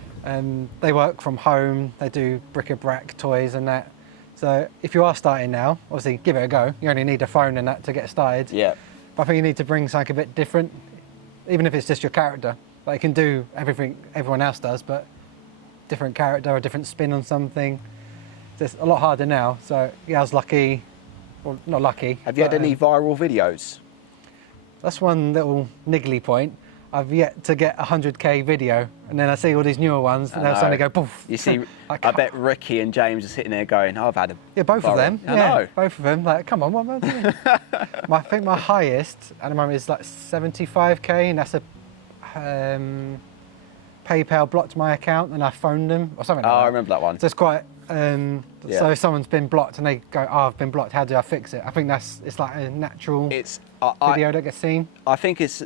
They work from home. They do bric-a-brac toys and that. So if you are starting now, obviously give it a go. You only need a phone and that to get started. Yeah. But I think you need to bring something a bit different, even if it's just your character. Like you can do everything everyone else does, but different character, a different spin on something. It's a lot harder now. So yeah, I was lucky, well not lucky. Have you had any viral videos? That's one little niggly point. I've yet to get a 100k video, and then I see all these newer ones, and they'll suddenly go poof. You see, I bet Ricky and James are sitting there going, "Oh, I've had a both viral. of them. I know. Both of them. Like, come on, what am I doing?" I think my highest at the moment is like 75k, and that's a PayPal blocked my account, and I phoned them or something. Like that. I remember that one. So it's quite. So if someone's been blocked and they go, "Oh, I've been blocked. How do I fix it?" I think it's like a natural video that gets seen. I think it's.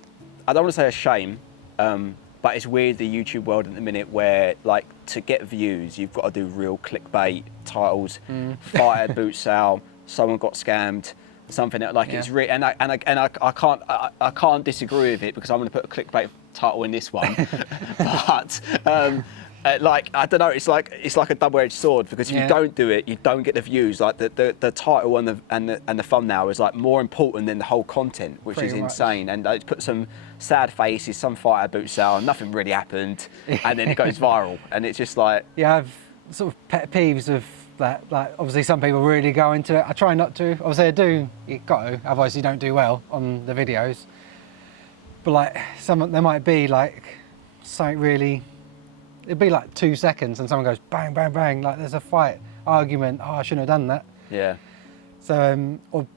I don't want to say a shame, but it's weird, the YouTube world at the minute, where like to get views you've got to do real clickbait titles, fire boot sale, someone got scammed, something like it's really, and I can't disagree with it, because I'm going to put a clickbait title in this one, but. Like I don't know, it's like a double-edged sword, because if you don't do it, you don't get the views. Like the title and the thumbnail is like more important than the whole content, which is insane. And I put some sad faces, some fire boot sale, nothing really happened, and then it goes viral, and it's just like I've sort of pet peeves of that. Like obviously some people really go into it. I try not to. Obviously I do. You got to, otherwise you don't do well on the videos. But like there might be like something really. It'd be like 2 seconds and someone goes bang, bang, bang, like there's a fight, argument, I shouldn't have done that. Yeah. So, or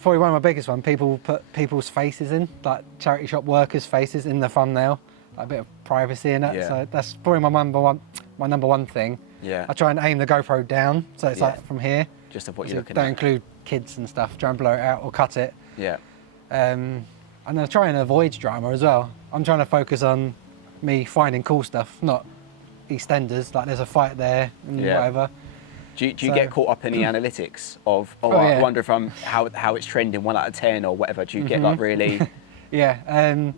probably one of my biggest ones, people put people's faces in, like charity shop workers' faces in the thumbnail, like a bit of privacy in it. Yeah. So that's probably my number one thing. Yeah. I try and aim the GoPro down, so it's like from here. Just of what you're looking at. Don't include kids and stuff, try and blur it out or cut it. Yeah. And I try and avoid drama as well. I'm trying to focus on me finding cool stuff, not EastEnders, like there's a fight there and whatever. Do you get caught up in the analytics of, I wonder if how it's trending 1 out of 10 or whatever? Do you get like really? Yeah.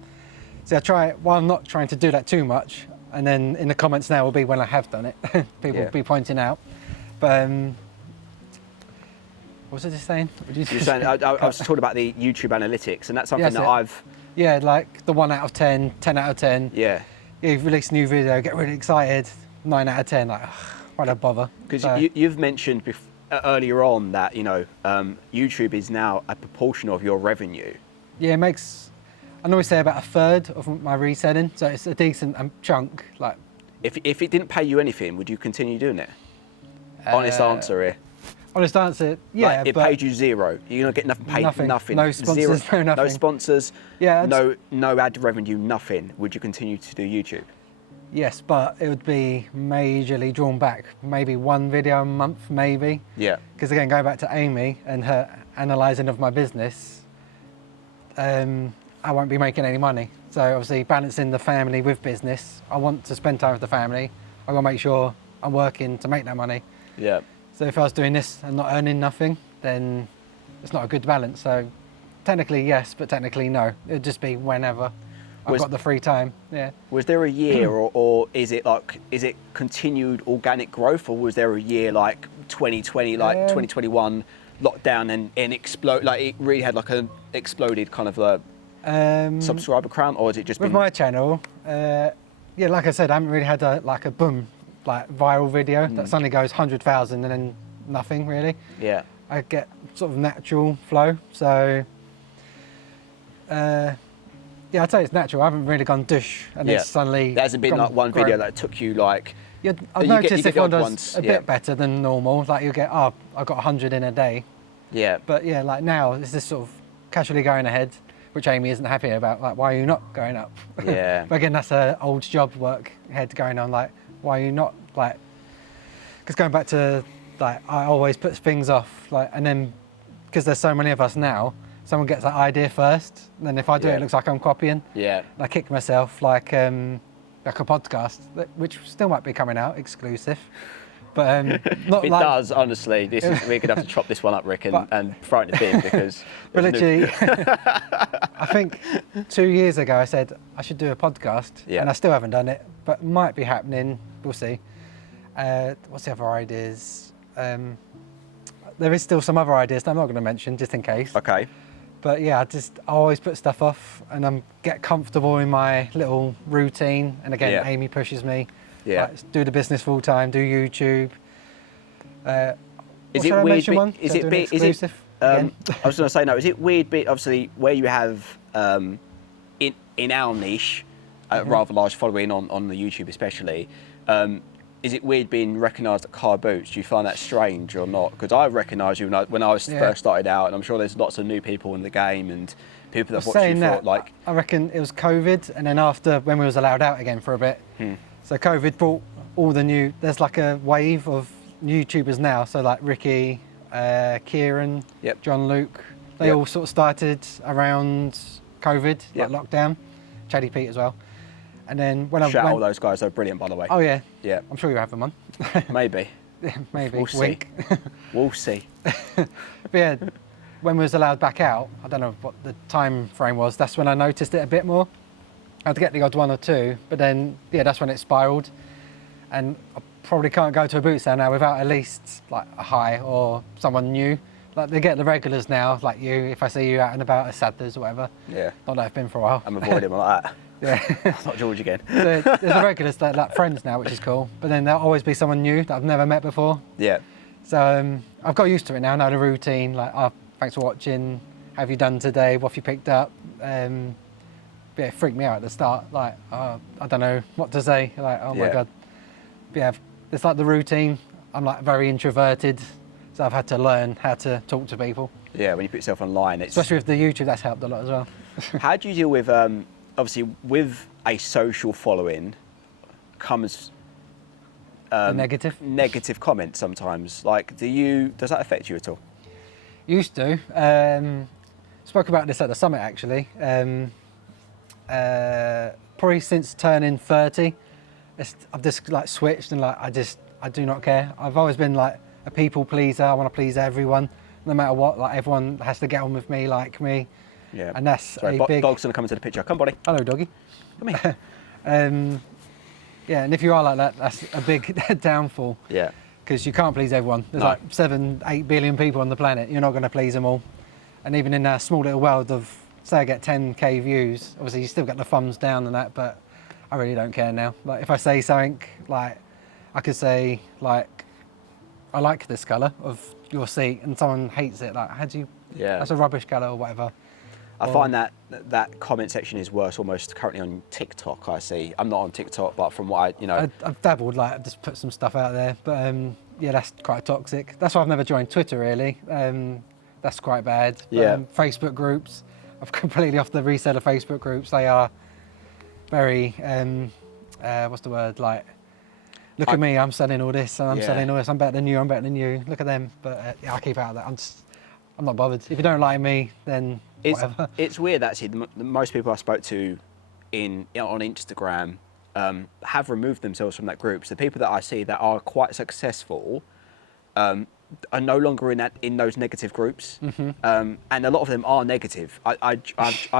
So I try, I'm not trying to do that too much, and then in the comments now will be when I have done it. People will be pointing out. But what was I just saying? You're saying I was talking about the YouTube analytics, and that's something that I've. Yeah, like the 1 out of 10, 10 out of 10. Yeah. You've released a new video, get really excited. 9 out of 10, like, why don't bother? Because you've mentioned earlier on that YouTube is now a proportion of your revenue. Yeah, it makes. I always say about 1/3 of my reselling, so it's a decent chunk. Like, if it didn't pay you anything, would you continue doing it? Honest answer here. Honest answer, yeah. Like it paid you 0. You're not getting nothing paid. Nothing. No sponsors. Zero. No nothing. No sponsors. Yeah. No ad revenue. Nothing. Would you continue to do YouTube? Yes, but it would be majorly drawn back. Maybe one video a month, maybe. Yeah. Because again, going back to Amy and her analysing of my business, I won't be making any money. So obviously balancing the family with business, I want to spend time with the family. I got to make sure I'm working to make that money. Yeah. So if I was doing this and not earning nothing, then it's not a good balance. So technically yes, but technically no. It'd just be whenever I've got the free time. Yeah. Was there a year, or is it continued organic growth, or was there a year like 2020, like 2021 lockdown and explode, like it really had like an exploded kind of subscriber count, or has it just with been? my channel? Yeah, like I said, I haven't really had a boom, like viral video that suddenly goes 100,000 and then nothing really. Yeah. I get sort of natural flow, so yeah, I'd say it's natural. I haven't really gone dush and it's suddenly. There hasn't been like one video that took you like. Yeah, I've you noticed get if the one odd does ones, a bit better than normal, like you get, oh, I've got 100 in a day. Yeah. But yeah, like now it's just sort of casually going ahead, which Amy isn't happy about. Like, why are you not going up? Yeah. But again, that's her old job work head going on. Like, why are you not like? Because going back to like, I always put things off. Like, and then because there's so many of us now, someone gets that idea first. And then if I do it, it looks like I'm copying. Yeah. And I kick myself like a podcast, which still might be coming out exclusive. But not If it like, does, honestly, we're gonna have to chop this one up, Rick, and throw it in the bin because. But literally, I think 2 years ago I said I should do a podcast, and I still haven't done it, but might be happening. We'll see. What's the other ideas? There is still some other ideas that I'm not going to mention, just in case. Okay. But yeah, I always put stuff off, and I get comfortable in my little routine. And again, Amy pushes me. Yeah. Like, do the business full time, do YouTube. Is it weird? Is it big? Is it? I was going to say no. Is it weird? Obviously, where you have in our niche, rather large following on the YouTube, especially. Is it weird being recognised at car boots? Do you find that strange or not? Because I recognise you when I was first started out, and I'm sure there's lots of new people in the game and people that watch you for like. I reckon it was COVID, and then after when we was allowed out again for a bit. So COVID brought all the new. There's like a wave of YouTubers now. So like Ricky, Kieran, John Luke. They all sort of started around COVID, like lockdown. Chaddy Pete as well. And then when Shout out all those guys, they're brilliant, by the way. Oh yeah. Yeah. I'm sure you have them on. Maybe. Maybe. We'll see. We'll see. But yeah, when we was allowed back out, I don't know what the time frame was, that's when I noticed it a bit more. I had to get the odd one or two, but then, yeah, that's when it spiraled. And I probably can't go to a boot sale now without at least like a hi or someone new. Like they get the regulars now, like you, if I see you out and about at Sadler's or whatever. Yeah. Not that I've been for a while. I'm avoiding them like that. Yeah. Not George again. So there's the regulars that are like friends now, which is cool. But then there'll always be someone new that I've never met before. Yeah. So I've got used to it now, know the routine. Like, oh, thanks for watching. How have you done today? What have you picked up? Yeah, it freaked me out at the start. Like, I don't know what to say. Like, oh my God. But yeah, it's like the routine. I'm like very introverted, so I've had to learn how to talk to people. Yeah, when you put yourself online, it's especially with the YouTube, that's helped a lot as well. How do you deal with obviously with a social following comes negative comments sometimes. Like, does that affect you at all? Used to. Spoke about this at the summit actually. Probably since turning 30, I've just like switched and like I do not care. I've always been like a people pleaser. I want to please everyone, no matter what. Like everyone has to get on with me, like me. Yeah. And that's Sorry, a big. Dog's gonna come into the picture. Come, buddy. Hello, doggy. Come here. Yeah, and if you are like that, that's a big downfall. Yeah. Because you can't please everyone. There's like 7-8 billion people on the planet. You're not going to please them all. And even in a small little world of, say I get 10k views, obviously you still get the thumbs down and that, but I really don't care now. Like if I say something, like I could say like, I like this colour of your seat, and someone hates it. Like, how do you? Yeah. That's a rubbish colour or whatever. I find that comment section is worse almost currently on TikTok. I see. I'm not on TikTok, but from what I've dabbled, like I've just put some stuff out there, but yeah, that's quite toxic. That's why I've never joined Twitter really. That's quite bad. But, yeah. Facebook groups, I've completely off the reseller Facebook groups. They are very what's the word, like, look at me, I'm selling all this, and I'm selling all this, I'm better than you, look at them. But yeah, I keep out of that. I'm not bothered. If you don't like me, then whatever. It's weird actually. Most people I spoke to on Instagram have removed themselves from that group. So the people that I see that are quite successful are no longer in those negative groups, and a lot of them are negative. I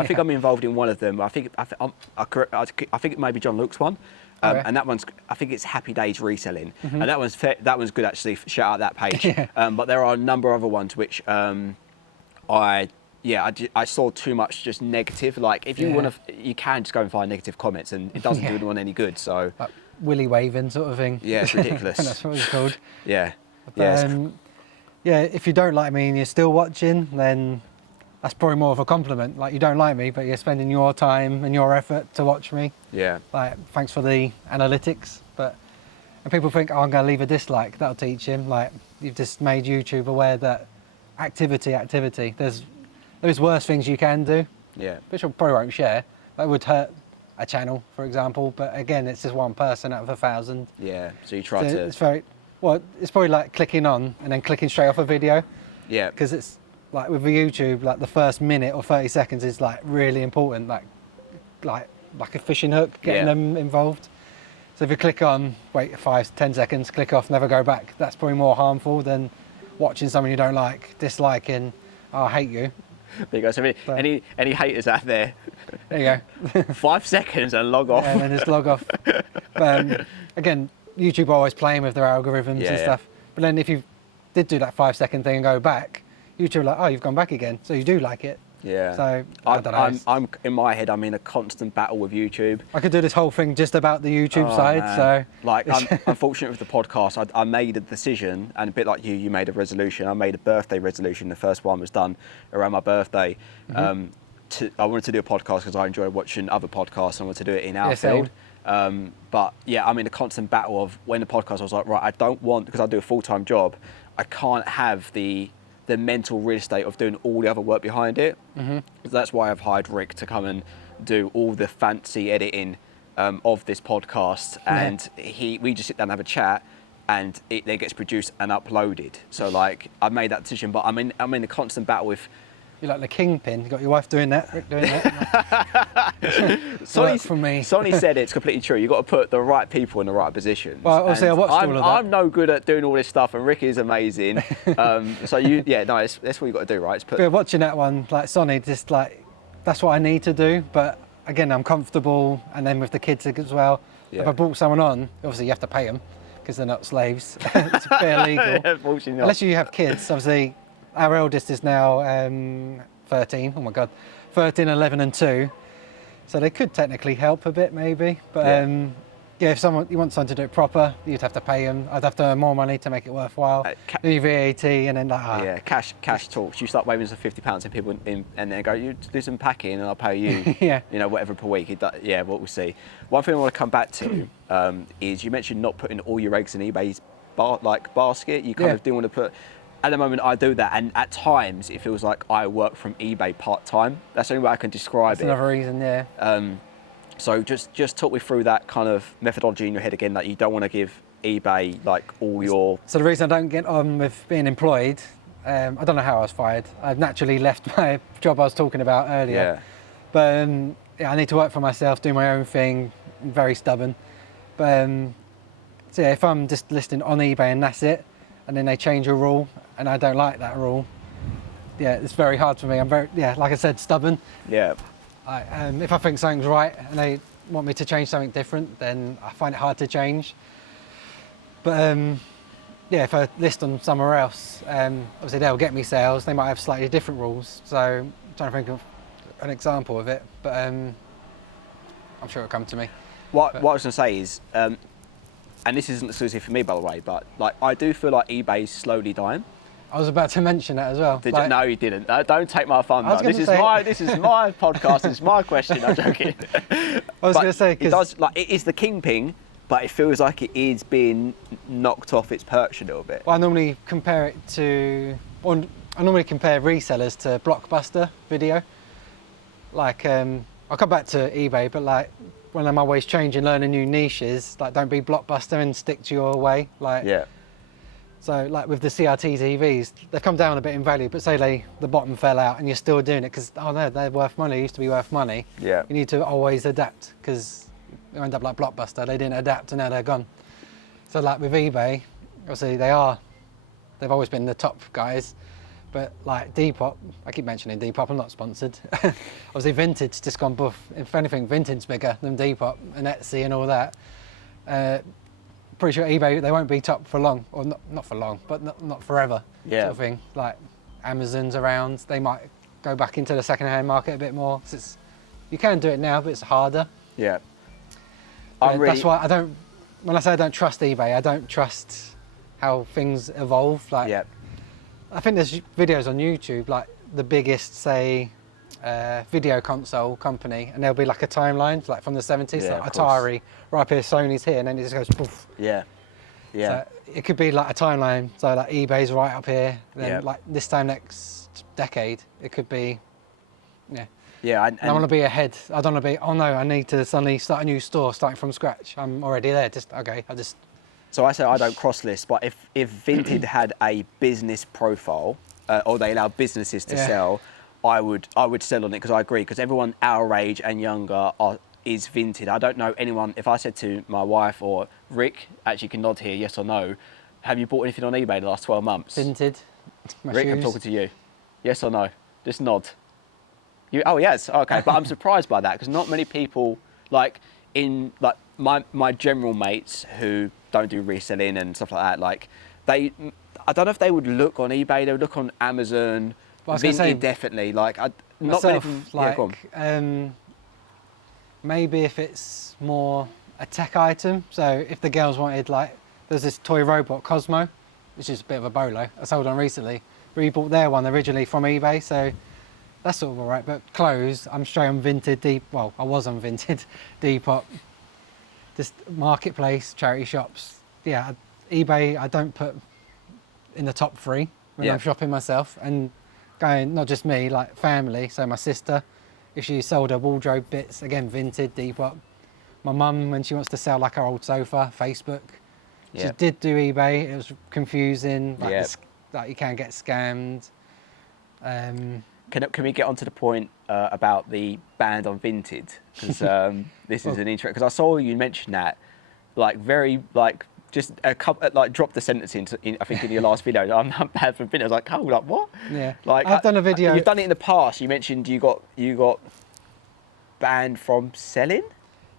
think I'm involved in one of them. I think it may be John Luke's one. And that one's, I think it's Happy Days Reselling, and that one's good actually. Shout out that page. But there are a number of other ones which I saw too much just negative. Like if you want to, you can just go and find negative comments, and it doesn't do anyone any good. So like willy waving sort of thing. Yeah, it's ridiculous. That's what it's called. Yeah. But, if you don't like me and you're still watching, then that's probably more of a compliment. Like, you don't like me, but you're spending your time and your effort to watch me. Yeah. Like, thanks for the analytics. And people think, oh, I'm going to leave a dislike. That'll teach him. Like, you've just made YouTube aware that activity. There's worse things you can do. Yeah. Which I probably won't share. That would hurt a channel, for example. But again, it's just one person out of 1,000. Yeah. So you try to. It's probably like clicking on and then clicking straight off a video. Yeah. Because it's like with the YouTube, like the first minute or 30 seconds is like really important, like a fishing hook, getting them involved. So if you click on, wait 5-10 seconds, click off, never go back, that's probably more harmful than watching someone you don't like, disliking, oh, I hate you. There you go. So any haters out there, there you go. 5 seconds and log off. And then just log off. But again, YouTube are always playing with their algorithms and stuff. But then if you did do that 5-second thing and go back, YouTube are like, oh, you've gone back again. So you do like it. Yeah. So I don't know. I'm in my head. I'm in a constant battle with YouTube. I could do this whole thing just about the YouTube side. Man. So like, I'm unfortunate with the podcast. I made a decision, and a bit like you made a resolution. I made a birthday resolution. The first one was done around my birthday. I wanted to do a podcast because I enjoy watching other podcasts. And I wanted to do it in our field. But yeah, I'm in a constant battle of when the podcast. I was like, right, I don't want, because I do a full-time job. I can't have the mental real estate of doing all the other work behind it. So that's why I've hired Rick to come and do all the fancy editing of this podcast, and we just sit down and have a chat, and it then gets produced and uploaded. So like, I made that decision, but I'm in a constant battle with. You're like the kingpin. You got your wife doing that, Rick doing that. Sonny said it's completely true. You've got to put the right people in the right positions. Well, obviously, I watched all of that. I'm no good at doing all this stuff, and Rick is amazing. That's what you've got to do, right? But watching that one, like Sonny, just like, that's what I need to do. But again, I'm comfortable, and then with the kids as well. Yeah. If I brought someone on, obviously you have to pay them because they're not slaves. It's a bit illegal. Unfortunately not. Unless you have kids, obviously. Our eldest is now 13, oh my God, 13, 11 and 2. So they could technically help a bit maybe. But if you want someone to do it proper, you'd have to pay them. I'd have to earn more money to make it worthwhile. Do VAT and then like, cash talks. You start waving some £50 in people and then go, you do some packing and I'll pay you, whatever per week. What we'll see. One thing I want to come back to is you mentioned not putting all your eggs in eBay's basket. You kind of do want to put. At the moment, I do that, and at times it feels like I work from eBay part-time. That's the only way I can describe it. That's another reason, yeah. So just talk me through that kind of methodology in your head again, that you don't want to give eBay like all your... So the reason I don't get on with being employed, I don't know how I was fired. I've naturally left my job I was talking about earlier. But I need to work for myself, do my own thing. I'm very stubborn. But if I'm just listing on eBay and that's it, and then they change a rule, and I don't like that rule, it's very hard for me. I'm very, like I said, stubborn. Yeah. If I think something's right and they want me to change something different, then I find it hard to change. But if I list on somewhere else, obviously they'll get me sales. They might have slightly different rules. So I'm trying to think of an example of it, but I'm sure it'll come to me. What I was going to say is, and this isn't exclusive for me, by the way, but like I do feel like eBay's slowly dying. I was about to mention that as well. No, you didn't. Don't take my thunder. This is my podcast. This is my question. I'm joking. I was going to say, because it is the kingpin, but it feels like it is being knocked off its perch a little bit. Well, I normally compare resellers to Blockbuster video. Like, I'll come back to eBay, but like when I'm always changing, learning new niches, like don't be blockbuster and stick to your way. Like, Yeah. so like with the CRT TVs, they've come down a bit in value, but say the bottom fell out and you're still doing it because, oh no, they're worth money, used to be worth money. Yeah. You need to always adapt because you end up like Blockbuster, they didn't adapt and now they're gone. So like with eBay, obviously they've always been the top guys, but like Depop, I keep mentioning Depop, I'm not sponsored. Obviously Vintage just gone buff. If anything, Vintage's bigger than Depop and Etsy and all that. Pretty sure eBay, they won't be top for long, or not for long, but not forever, Yeah. sort of thing. Like Amazon's around, they might go back into the second-hand market a bit more. You can do it now, but it's harder. Yeah. That's why when I say I don't trust eBay, I don't trust how things evolve. Like, Yeah. I think there's videos on YouTube, like the biggest, say, video console company, and there'll be like a timeline, like from the 70s, Yeah, like of course. Atari, right up here, Sony's here, and then it just goes poof. Yeah. Yeah. So it could be like a timeline, so like eBay's right up here, then Yeah. like this time next decade, it could be, yeah. Yeah. I want to be ahead. I don't want to be, oh no, I need to suddenly start a new store, starting from scratch. I'm already there, So I say I don't cross-list, but if Vinted had a business profile, or they allow businesses to Yeah. sell, I would sell on it because I agree. Because everyone our age and younger is Vinted. I don't know anyone. If I said to my wife or Rick, actually, you can nod here, yes or no. Have you bought anything on eBay the last 12 months? Vinted. My Rick, I'm shoes. talking to you. Yes or no? Just nod. Oh yes, okay. But I'm surprised by that because not many people my general mates who don't do reselling and stuff like that. Like I don't know if they would look on eBay. They would look on Amazon. But I was gonna Vinted say, definitely. Like not many. myself, From, like, yeah, go on. maybe if it's more a tech item. So if the girls wanted, like, there's this toy robot Cosmo, which is a bit of a bolo. I sold on recently. We bought their one originally from eBay, so that's sort of all right. But clothes, I'm straight on Vinted. I was on Vinted, Depop, just marketplace, charity shops. Yeah, eBay, I don't put in the top 3 when Yeah. I'm shopping myself, and going, not just me, like family. So my sister, if she sold her wardrobe bits, again, Vinted, Depop. My mum, when she wants to sell like her old sofa, Facebook. She Yeah. did do eBay. It was confusing. Like, Yeah. like you can get scammed. Can we get on to the point about the ban on Vinted? Because this is an interesting. Because I saw you mention that, like just a couple, like drop the sentence in I think in your last video. I'm not bad for Vinted. I was like, oh, like what? Yeah. Like I've done a video. You've done it in the past. You mentioned you got banned from selling.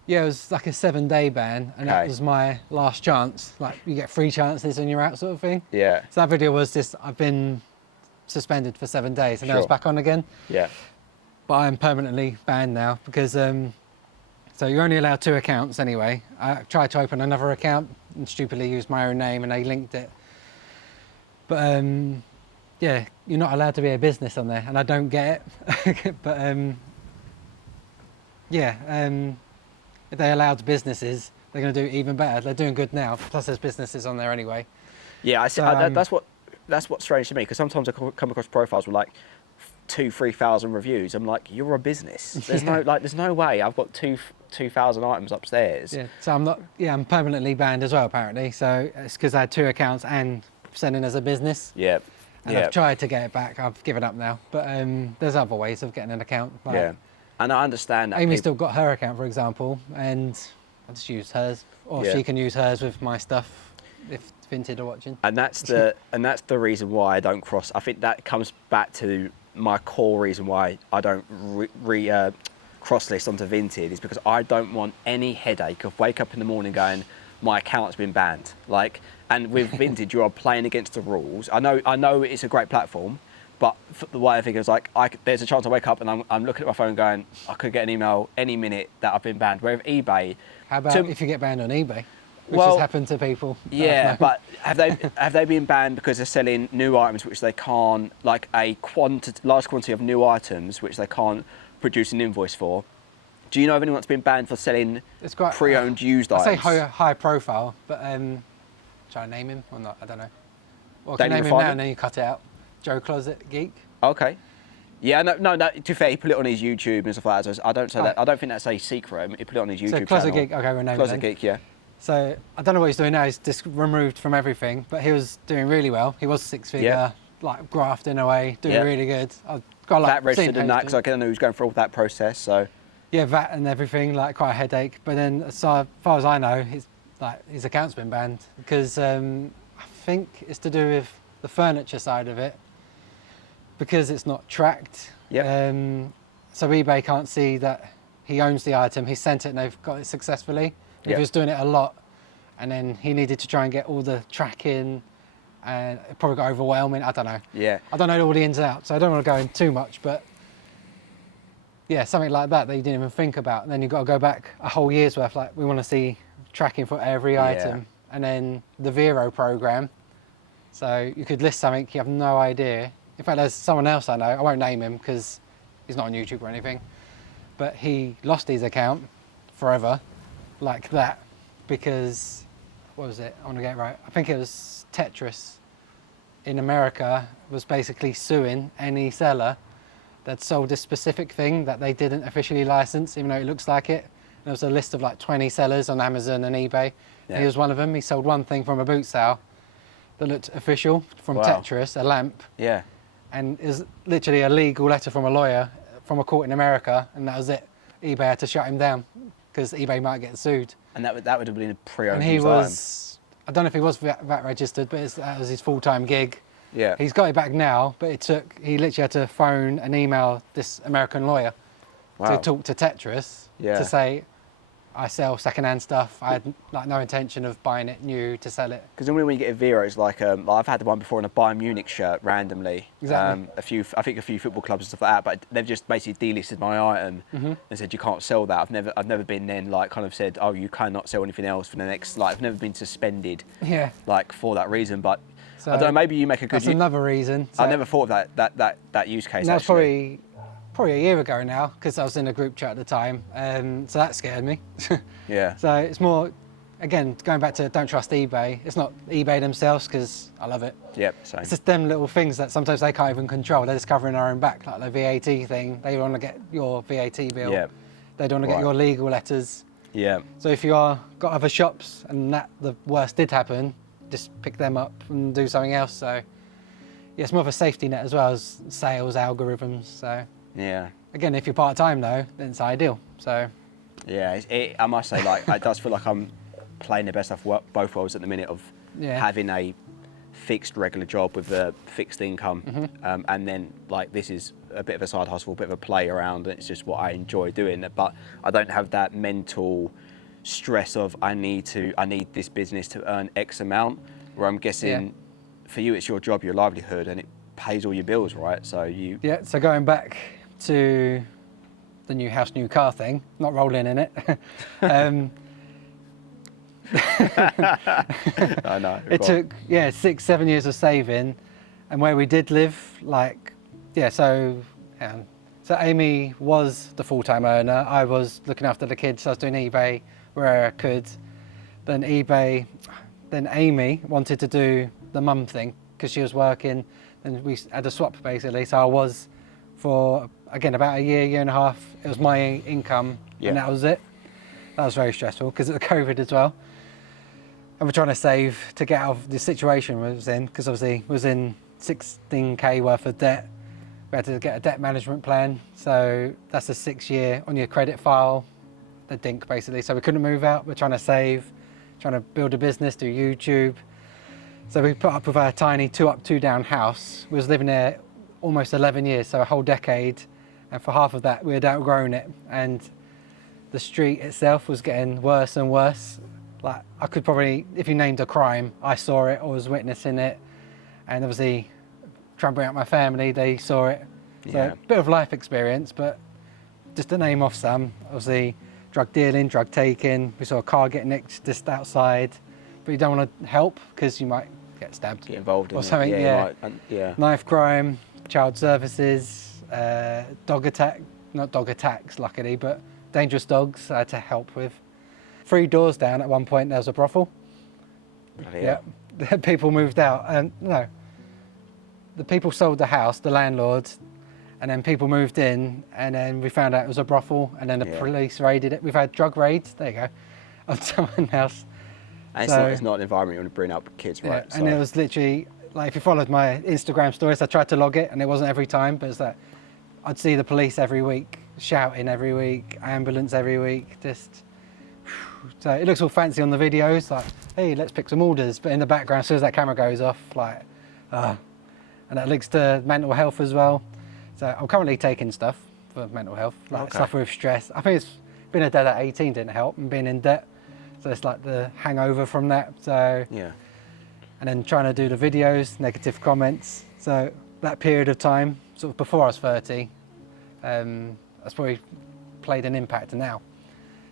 Yeah, it was like a 7-day ban, and that Okay. was my last chance. Like, you get 3 chances and you're out, sort of thing. Yeah. So that video was just, I've been suspended for 7 days, and now it's Sure. back on again. Yeah. But I'm permanently banned now because so you're only allowed 2 accounts anyway. I tried to open another account and stupidly used my own name and they linked it. But yeah, you're not allowed to be a business on there, and I don't get it. But if they allowed businesses, they're going to do even better. They're doing good now. Plus, there's businesses on there anyway. Yeah, I see. So, That's what's strange to me because sometimes I come across profiles with like 2,000-3,000 reviews. I'm like, you're a business. There's there's no way. I've got 2,000 items upstairs. Yeah. So I'm not. Yeah, I'm permanently banned as well, apparently. So it's because I had 2 accounts and selling as a business. Yeah. And Yeah. I've tried to get it back. I've given up now. But there's other ways of getting an account. Like, Yeah. And I understand that. Amy people- still got her account, for example, and I just used hers, or Yeah. she can use hers with my stuff if Vinted are watching. And that's the reason why I don't cross. I think that comes back to my core reason why I don't cross list onto Vinted is because I don't want any headache of wake up in the morning going, my account's been banned. Like, and with Vinted, you are playing against the rules. I know it's a great platform, but the way I think is like, there's a chance I wake up and I'm looking at my phone going, I could get an email any minute that I've been banned. Where with eBay, How about if you get banned on eBay, which Well, has happened to people? that I've yeah, known. but have they been banned because they're selling new items which they can't, like a large quantity of new items which they can't produce an invoice for? Do you know of anyone that's been banned for selling It's quite pre-owned used I items? say high profile, but try to name him or not? I don't know. Well, I can Daniel name him now Refinement? and then you cut it out. Joe Closet Geek. Okay. Yeah, no. To be fair, he put it on his YouTube and stuff like that. So I don't say that. I don't think that's a secret. He put it on his YouTube So channel. Closet Geek, okay, we'll name it Closet then. Geek, yeah. So I don't know what he's doing now. He's just removed from everything, but he was doing really well. He was 6-figure, like grafting away, doing really good. I've got like VAT registered and that, because I know he was going through all that process. So yeah, VAT and everything, like quite a headache. But then, as far as I know, his account's been banned because I think it's to do with the furniture side of it, because it's not tracked. Yeah. So eBay can't see that he owns the item. He sent it and they've got it successfully. If he was doing it a lot, and then he needed to try and get all the tracking, and it probably got overwhelming. I don't know. Yeah. I don't know all the ins and outs, so I don't want to go in too much, but yeah, something like that you didn't even think about. And then you've got to go back a whole year's worth. Like, we want to see tracking for every item. And then the Vero program. So you could list something, you have no idea. In fact, there's someone else I know, I won't name him because he's not on YouTube or anything, but he lost his account forever, like that, because, what was it? I want to get it right. I think it was Tetris in America was basically suing any seller that sold this specific thing that they didn't officially license, even though it looks like it. There was a list of like 20 sellers on Amazon and eBay. Yeah. He was one of them. He sold one thing from a boot sale that looked official from Tetris, a lamp. Yeah. And it was literally a legal letter from a lawyer from a court in America, and that was it. eBay had to shut him down because eBay might get sued. And that would have been a pre-owned And he item. was, I don't know if he was VAT registered, but that was his full-time gig. Yeah. He's got it back now, but he literally had to phone and email this American lawyer to talk to Tetris to say, I sell second-hand stuff. I had like no intention of buying it new to sell it. Because normally when you get a Vero, it's like I've had the one before in a Bayern Munich shirt randomly. Exactly. I think a few football clubs and stuff like that, but they've just basically delisted my item and said you can't sell that. I've never been then like kind of said, oh, you cannot sell anything else for the next, like I've never been suspended. Yeah. Like for that reason, but So I don't know. Maybe you make a good. That's another reason. I never thought of that use case. That was actually. probably a year ago now, because I was in a group chat at the time, so that scared me. Yeah. So it's more, again, going back to don't trust eBay. It's not eBay themselves, because I love it. Yep. Same. It's just them little things that sometimes they can't even control. They're just covering their own back, like the VAT thing. They want to get your VAT bill. Yeah. They don't want to get your legal letters. Yeah. So if you got other shops and the worst did happen, just pick them up and do something else. So yeah, it's more of a safety net as well as sales algorithms. So yeah. Again, if you're part-time though, then it's ideal. So yeah, I must say, like, it does feel like I'm playing the best of both worlds at the minute of having a fixed regular job with a fixed income, and then like this is a bit of a side hustle, a bit of a play around, and it's just what I enjoy doing. But I don't have that mental stress of I need this business to earn X amount, where I'm guessing for you it's your job, your livelihood, and it pays all your bills, right? So you... Yeah, so going back to the new house, new car thing, not rolling in it. I know. It took 6-7 years of saving, and where we did live, like, so Amy was the full-time earner. I was looking after the kids. So I was doing eBay where I could. Then Amy wanted to do the mum thing because she was working, and we had a swap basically. So I was for again about a year and a half. It was my income, and that was it. That was very stressful because of the COVID as well. And we're trying to save to get out of the situation we was in, because obviously we was in 16k worth of debt. We had to get a debt management plan. So that's a 6-year on your credit file, the dink basically. So we couldn't move out. We're trying to save, trying to build a business, do YouTube. So we put up with our tiny 2-up, 2-down house. We was living there almost 11 years, so a whole decade. And for half of that, we had outgrown it. And the street itself was getting worse and worse. Like, I could probably, if you named a crime, I saw it or was witnessing it. And obviously, trying to bring out my family, they saw it. So a bit of life experience, but just to name off some, obviously, drug dealing, drug taking. We saw a car get nicked just outside, but you don't want to help because you might get stabbed. Get involved in or something, Knife crime, child services, dog attack, not dog attacks, luckily, but dangerous dogs I had to help with. 3 doors down at one point there was a brothel. People moved out, and the people sold the house, the landlord, And then people moved in, and then we found out it was a brothel, and then the Yeah. police raided it. We've had drug raids, there you go, on someone else. And So- it's not an environment you want to bring up kids, Yeah, right? and it was literally, like, if you followed my Instagram stories, I tried to log it, and it wasn't every time, but it's that I'd see the police every week, shouting every week, ambulance every week, just... So it looks all fancy on the videos, like, hey, let's pick some orders, but in the background, as soon as that camera goes off, like, and that links to mental health as well. So I'm currently taking stuff for mental health, like Okay. stuff with stress. I think it's being a dad at 18 didn't help, and being in debt. So it's like the hangover from that. So, Yeah. and then trying to do the videos, negative comments. So that period of time, sort of before I was 30, that's probably played an impact now.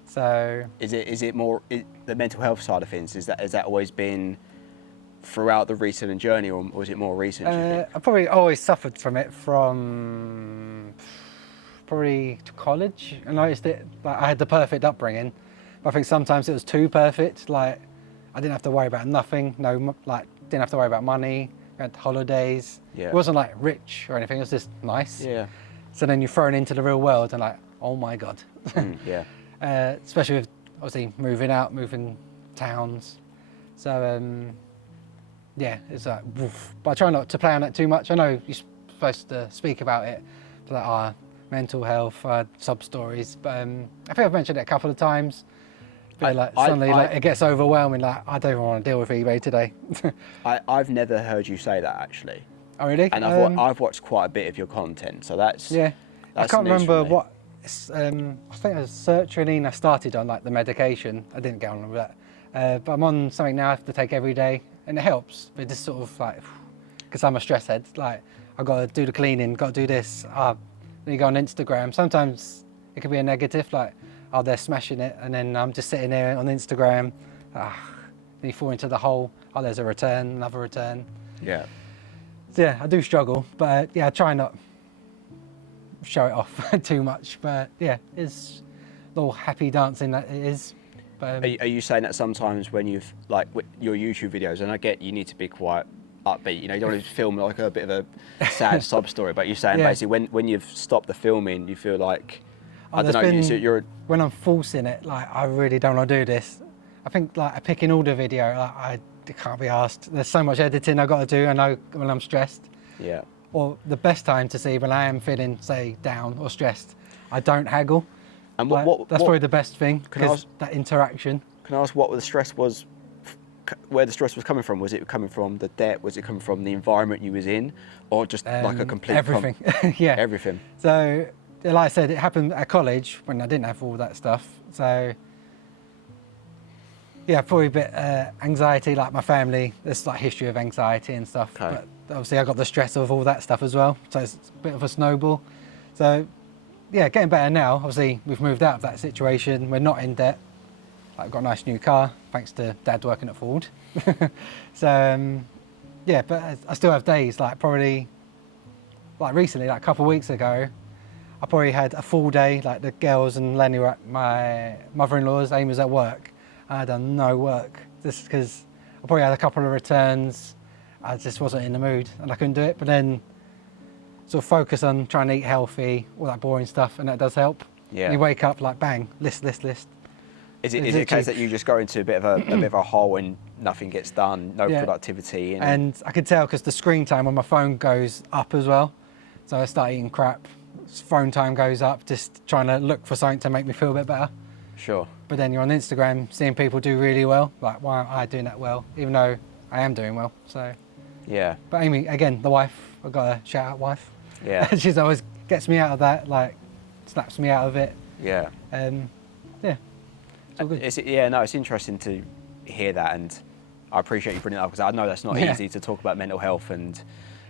So Is it more the mental health side of things? Has that always been throughout the reselling journey, or was it more recent? Do you think? I probably always suffered from it from probably to college. I noticed it, like I had the perfect upbringing, but I think sometimes it was too perfect. Like I didn't have to worry about nothing, didn't have to worry about money, we had holidays. Yeah. It wasn't like rich or anything, it was just nice. Yeah. So then you're thrown into the real world and like, oh my God. Yeah. Especially with obviously moving towns. So yeah, it's like, woof. But I try not to play on that too much. I know you're supposed to speak about it, like mental health, sub stories. But I think I've mentioned it a couple of times. But like suddenly, like it gets overwhelming. Like I don't even want to deal with eBay today. I've never heard you say that actually, Oh really? and I've watched quite a bit of your content, so that's Yeah. That's I can't news remember for me. what. I think it was sertraline. I started on like the medication. I didn't get on with that, but I'm on something now I have to take every day, and it helps. But just sort of like, because I'm a stress head. Like I got to do the cleaning, got to do this. Then you go on Instagram. Sometimes it can be a negative, like they're smashing it, and then I'm just sitting there on Instagram. Then you fall into the hole. Oh, there's a return, another return. Yeah. So yeah, I do struggle, but yeah, I try not show it off too much. But yeah, it's a little happy dancing that it is. But, Are you saying that sometimes when you've like with your YouTube videos, and I get you need to be quite upbeat, you know, you don't want to film like a bit of a sad sob story, but you're saying Yeah. basically when you've stopped the filming, you feel like I don't there's know, been- you're when I'm forcing it, like I really don't want to do this. I think like a picking order video, like, I can't be asked. There's so much editing I've got to do. I know when I'm stressed. yeah. Or the best time to see when I am feeling, say, down or stressed, I don't haggle. And Like, that's probably the best thing, Can I because ask- that interaction. Can I ask what the stress was? Where the stress was coming from? Was it coming from the debt? Was it coming from the environment you was in, or just like a complete everything. Yeah. everything? So, like I said, it happened at college when I didn't have all that stuff. So, yeah, probably a bit anxiety, like my family. There's like history of anxiety and stuff. Okay. But obviously, I got the stress of all that stuff as well. So it's a bit of a snowball. So, yeah, getting better now. Obviously, we've moved out of that situation. We're not in debt. I've got a nice new car, thanks to Dad working at Ford. So, yeah, but I still have days, like probably, like recently, like a couple of weeks ago, I probably had a full day, like the girls and Lenny were at my mother-in-law's, Amy was at work. I had done no work, just because I probably had a couple of returns. I just wasn't in the mood and I couldn't do it. But then sort of focus on trying to eat healthy, all that boring stuff, and that does help. Yeah. You wake up like bang, list. Is it It's a case literally- that you just go into a bit of a hole and nothing gets done, no Yeah. productivity, And I could tell because the screen time on my phone goes up as well. So I start eating crap. Phone time goes up, just trying to look for something to make me feel a bit better. sure. But then you're on Instagram seeing people do really well. Like, why aren't I doing that well? Even though I am doing well. So, Yeah. but Amy, again, the wife, I've got a shout out wife. Yeah. She's always gets me out of that, like snaps me out of it. Yeah. Yeah, it's all good. It's interesting to hear that, and I appreciate you bringing it up because I know that's not Yeah. easy to talk about mental health and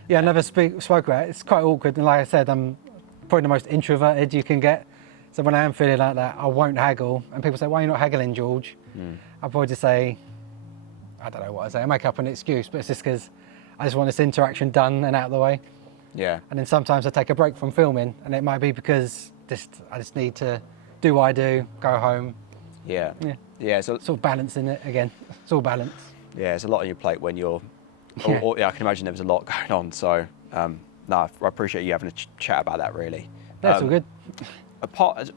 Yeah, I never spoke about it. It's quite awkward. And like I said, I'm probably the most introverted you can get. So when I am feeling like that, I won't haggle. And people say, why are you not haggling, George? I'll probably just say, I don't know what I say. I make up an excuse, but it's just because I just want this interaction done and out of the way. yeah. And then sometimes I take a break from filming, and it might be because I just need to do what I do, go home. Yeah. Yeah. Yeah. So Sort of balancing it again. It's all balance. yeah, it's a lot on your plate when you're. Yeah. I can imagine there was a lot going on. So No, I appreciate you having a chat about that. Really. That's all good.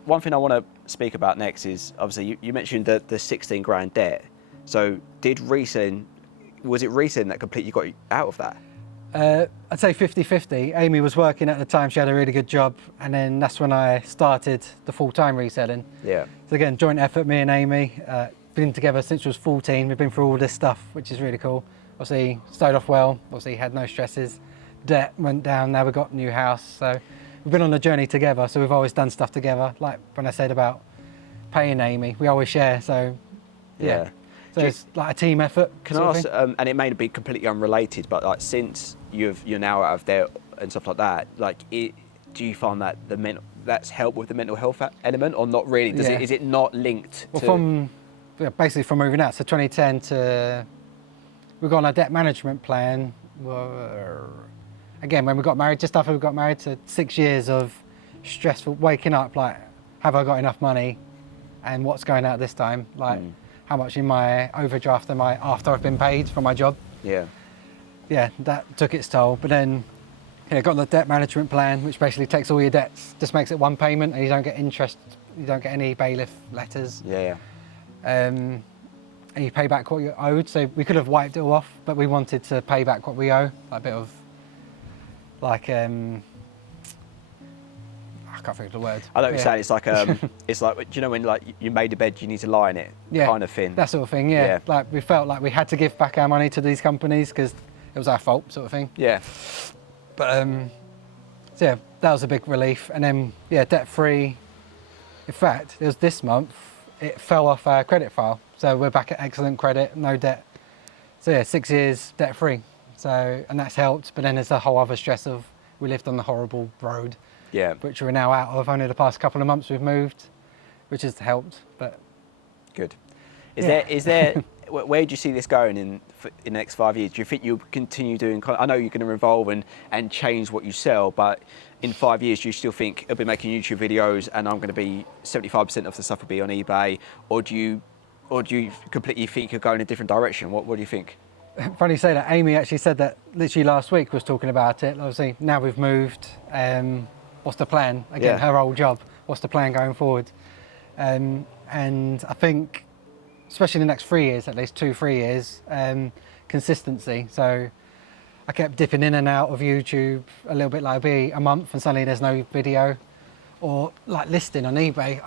One thing I want to speak about next is obviously you mentioned the 16 grand debt. So was it reselling that completely got you out of that? I'd say 50-50. Amy was working at the time, she had a really good job, and then that's when I started the full-time reselling. Yeah. So again, joint effort, me and Amy, been together since we was 14, we've been through all this stuff, which is really cool. Obviously, started off well, obviously had no stresses, debt went down, now we've got a new house, so we've been on a journey together, so we've always done stuff together, like when I said about paying Amy, we always share, so yeah. So it's like a team effort. Can I ask, and it may be completely unrelated, but like since you're now out of there and stuff like that, like do you find that that's helped with the mental health element, or not really? Is it not linked to? Basically from moving out, so 2010 to we got on a debt management plan. Again, when we got married, just after we got married, so 6 years of stressful waking up, like have I got enough money, and what's going out this time, like. How much in my overdraft am I after I've been paid for my job? Yeah, that took its toll. But then, got the debt management plan, which basically takes all your debts, just makes it one payment, and you don't get interest, you don't get any bailiff letters. And you pay back what you owed. So we could have wiped it all off, but we wanted to pay back what we owe, like a bit of, like I can't think of the word. I know what you're saying. It's like it's like, do you know when like you made a bed, you need to lie in it, kind of thing. That sort of thing. Yeah. Like we felt like we had to give back our money to these companies because it was our fault, sort of thing. Yeah. But so yeah, that was a big relief. And then debt free. In fact, it was this month. It fell off our credit file, so we're back at excellent credit, no debt. So yeah, 6 years debt free. So and that's helped. But then there's the whole other stress of we lived on the horrible road. Yeah, which we're now out of. Only the past couple of months we've moved, which has helped. But good. Is there? Where do you see this going in the next 5 years? Do you think you'll continue doing? I know you're going to evolve and change what you sell, but in 5 years, do you still think I'll be making YouTube videos and I'm going to be 75% of the stuff will be on eBay, or do you completely think you're going a different direction? What do you think? Funny you say that. Amy actually said that literally last week. Was talking about it. Obviously, now we've moved. What's the plan? Again, her old job. What's the plan going forward? And I think, especially in the next 3 years, at least 2-3 years, consistency. So I kept dipping in and out of YouTube a little bit, like it'll be a month and suddenly there's no video, or like listing on eBay.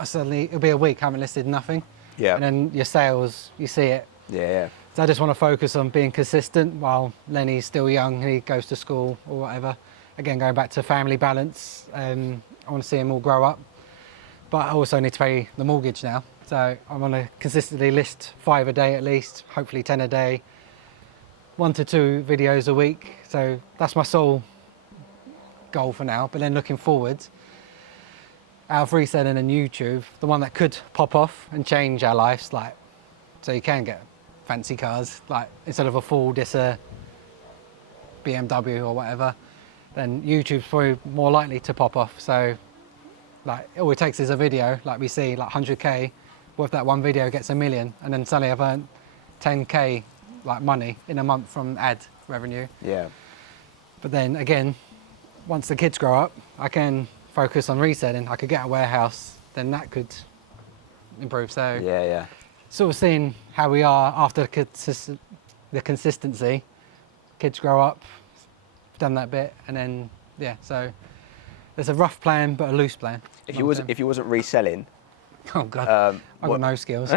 It'll be a week, I haven't listed nothing. Yeah. And then your sales, you see it. Yeah. So I just want to focus on being consistent while Lenny's still young, he goes to school or whatever. Again, going back to family balance, I want to see them all grow up. But I also need to pay the mortgage now. So I want to consistently list 5 a day at least, hopefully 10 a day, 1 to 2 videos a week. So that's my sole goal for now. But then looking forward, out of reselling and YouTube, the one that could pop off and change our lives, like, so you can get fancy cars, like instead of a Ford, it's a BMW or whatever. Then YouTube's probably more likely to pop off. So like all it takes is a video, like we see like 100k, what if that one video gets 1 million, and then suddenly I've earned 10k like money in a month from ad revenue. Yeah. But then again, once the kids grow up, I can focus on reselling. I could get a warehouse, then that could improve. So yeah. Sort of seeing how we are after the consistency. Kids grow up, done that bit, and then so there's a rough plan but a loose plan. If you wasn't reselling, oh god, I've got no skills.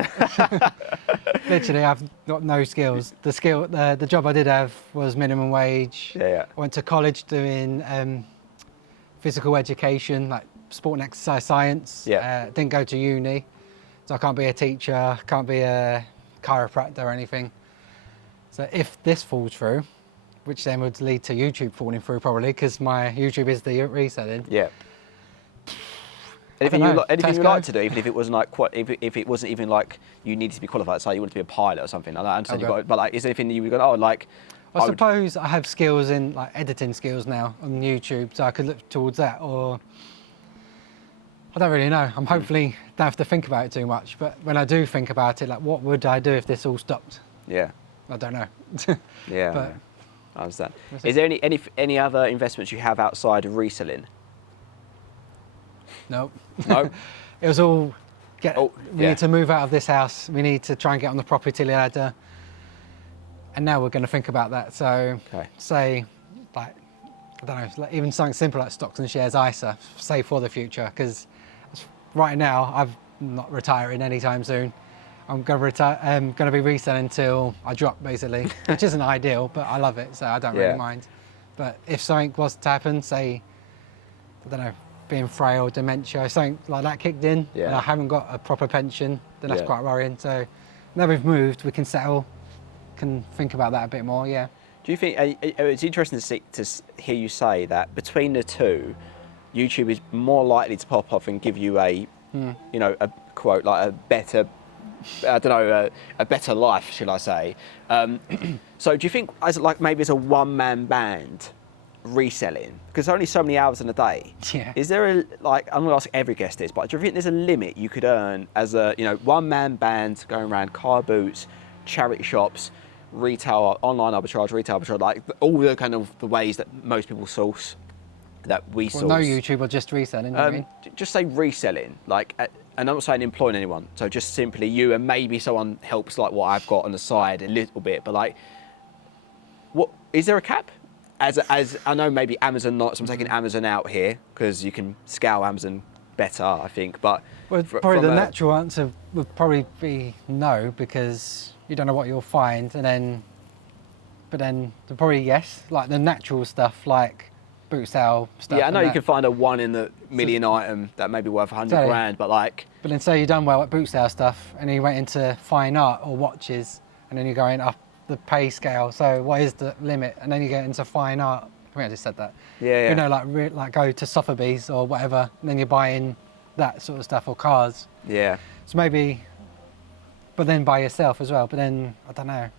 Literally, I've got no skills. The job I did have was minimum wage. Yeah. I went to college doing physical education, like sport and exercise science. Yeah. Didn't go to uni, so I can't be a teacher, can't be a chiropractor or anything. So if this falls through, which then would lead to YouTube falling through probably, because my YouTube is the reselling. Yeah. Anything you like to do, even if it wasn't like if it wasn't even like you needed to be qualified, say you wanted to be a pilot or something. I understand you got, but like, is there anything that you would go, I suppose I have skills in like editing skills now on YouTube, so I could look towards that. Or I don't really know. I'm hopefully don't have to think about it too much. But when I do think about it, like what would I do if this all stopped? Yeah. I don't know. Yeah. I understand. That's Is there any other investments you have outside of reselling? Nope. No. It was all we yeah. need to move out of this house. We need to try and get on the property ladder. And now we're going to think about that. So Okay. say, like, I don't know, like even something simple like stocks and shares ISA, save for the future. Because right now I'm not retiring anytime soon. I'm going to retire. I'm going to be reselling until I drop, basically, which isn't ideal, but I love it, so I don't really mind. But if something was to happen, say, I don't know, being frail, dementia, something like that kicked in, and I haven't got a proper pension, then that's quite worrying. So now we've moved, we can settle, can think about that a bit more. Yeah. Do you think it's interesting to hear you say that between the two, YouTube is more likely to pop off and give you a, you know, a quote like a better, I don't know, a better life, should I say? So do you think, as like maybe as a one-man band reselling, because there's only so many hours in a day? Yeah. Is there a, like, I'm gonna ask every guest this, but do you think there's a limit you could earn as a, you know, one-man band going around car boots, charity shops, retail, online arbitrage, retail arbitrage, like all the kind of the ways that most people source, that we source? No YouTube or just reselling, you mean? Just say reselling, like, and I'm not saying employing anyone, so just simply you and maybe someone helps like what I've got on the side a little bit, but like, what, is there a cap? As I know maybe Amazon not, so I'm taking Amazon out here because you can scale Amazon better, I think, but... Well, probably the natural answer would probably be no, because you don't know what you'll find, but then probably yes, like the natural stuff like boot sale stuff. Yeah, I know you can find a one in the million item that may be worth 100 grand, but like... But then say you've done well at boot sale stuff and then you went into fine art or watches and then you're going up the pay scale, so what is the limit? And then you get into fine art. I think I just said that. Yeah. You know, like go to Sotheby's or whatever, and then you're buying that sort of stuff or cars. Yeah. So maybe, but then by yourself as well. But then I don't know.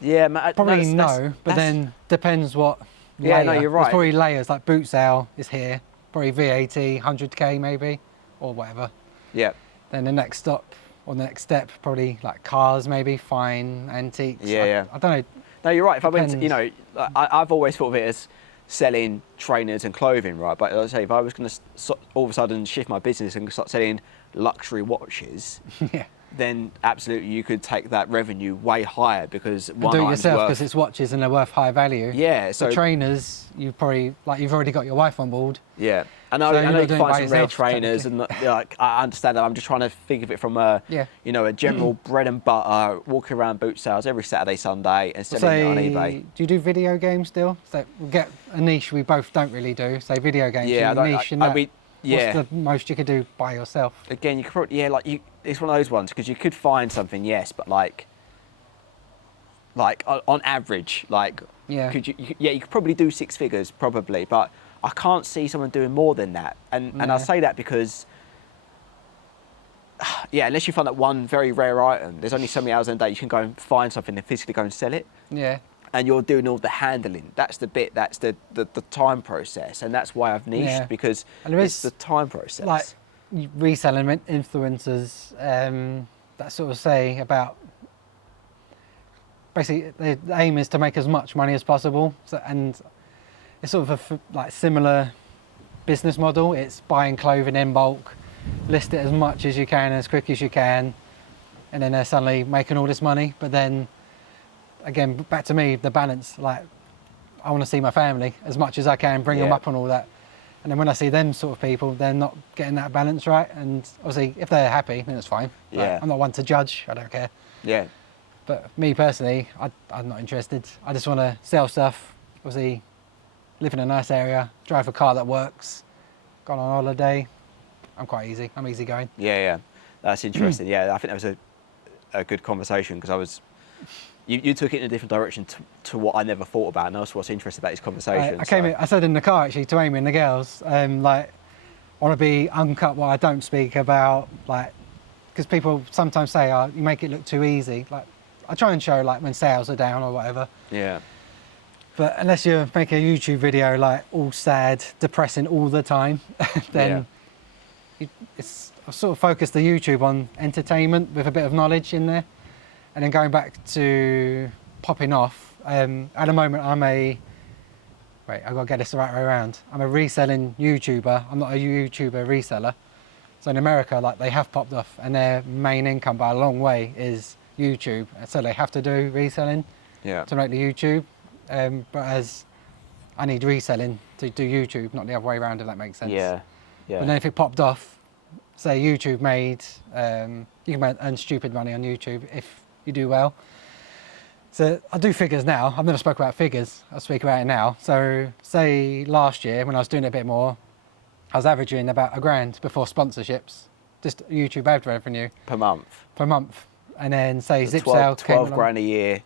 Yeah, probably no. But then depends what. Yeah, layer. no, you're right. There's probably layers like boot sale is here, probably VAT 100k maybe, or whatever. Yeah. Then the next stop or the next step probably like cars maybe, fine, antiques. Yeah. I don't know. No, you're right. If Depends. I went, you know, I've always thought of it as selling trainers and clothing, right? But let's say if I was going to all of a sudden shift my business and start selling luxury watches, Yeah. then absolutely you could take that revenue way higher because And one do it item's yourself worth... because it's watches and they're worth high value. Yeah, so... The trainers, you probably, like you've already got your wife on board. Yeah, I know, So I you're know not you can doing it by find some rare yourself, trainers and like, I understand that. I'm just trying to think of it from a, you know, a general bread and butter, walking around boot sales every Saturday, Sunday and selling it on eBay. Do you do video games still? So we'll get a niche we both don't really do. Say video games. Yeah, niche in that. yeah. What's the most you could do by yourself? Again, you could probably, it's one of those ones because you could find something, yes, but like on average, like, Yeah. you could probably do six figures, probably, but I can't see someone doing more than that. And I say that because, unless you find that one very rare item, there's only so many hours in a day you can go and find something and physically go and sell it. Yeah. And you're doing all the handling. That's the bit, that's the time process. And that's why I've niched, because it's the time process. Like reselling influencers that sort of say about, basically the aim is to make as much money as possible. So, and it's sort of a like similar business model. It's buying clothing in bulk, list it as much as you can, as quick as you can, and then they're suddenly making all this money. But then again, back to me, the balance, like I want to see my family as much as I can, bring them up on all that. And then when I see them sort of people, they're not getting that balance right. And obviously if they're happy, then it's fine. Like, I'm not one to judge, I don't care. Yeah. But me personally, I'm not interested. I just want to sell stuff, obviously live in a nice area, drive a car that works, go on holiday. I'm quite easy, I'm easygoing. Yeah. That's interesting. Yeah, I think that was a good conversation because you took it in a different direction to what I never thought about, and that's what's interesting about this conversation. I said in the car actually to Amy and the girls, like, I want to be uncut what I don't speak about, like, because people sometimes say, oh, you make it look too easy. Like, I try and show like when sales are down or whatever. Yeah. But unless you make a YouTube video like all sad, depressing all the time, then I've sort of focused the YouTube on entertainment with a bit of knowledge in there. And then going back to popping off, At the moment, I've got to get this the right way around. I'm a reselling YouTuber. I'm not a YouTuber reseller. So in America, like they have popped off, and their main income by a long way is YouTube. So they have to do reselling to make the YouTube. But as I need reselling to do YouTube, not the other way around, if that makes sense. Yeah. But then if it popped off, say YouTube made, you can earn stupid money on YouTube if you do well. So I do figures now. I've never spoke about figures. I'll speak about it now. So say last year when I was doing it a bit more, I was averaging about £1,000 before sponsorships, just YouTube ad revenue. Per month. And then say So Zip Sale 12 grand a year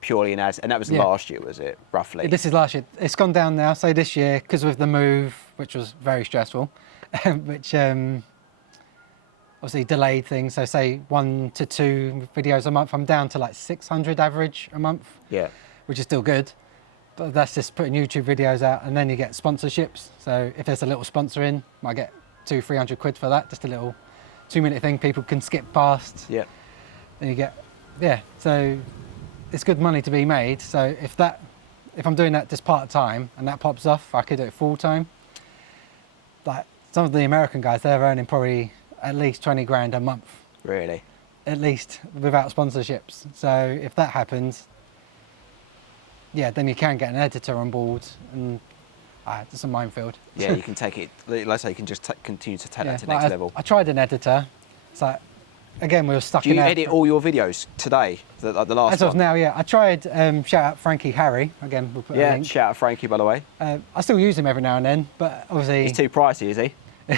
purely in ads. And that was last year, was it, roughly? This is last year. It's gone down now. Say this year, because with the move, which was very stressful, which obviously delayed things. So say 1 to 2 videos a month. I'm down to like 600 average a month. Yeah. Which is still good. But that's just putting YouTube videos out, and then you get sponsorships. So if there's a little sponsor in, I get 200-300 quid for that. Just a little 2-minute thing people can skip past. Yeah. Then you get, so it's good money to be made. So if I'm doing that just part-time and that pops off, I could do it full-time. Like some of the American guys, they're earning probably at least 20 grand a month. Really? At least, without sponsorships. So if that happens, then you can get an editor on board, and it's a minefield. Yeah, you can take it, let's say you can just continue to take that to the like next level. I tried an editor. It's like, again, we were stuck Do in you there. edit all your videos today, the last As one? of now, yeah. I tried, shout out Frankie Harry, again, we'll put a link. Shout out Frankie, by the way. I still use him every now and then, but obviously... He's too pricey, is he?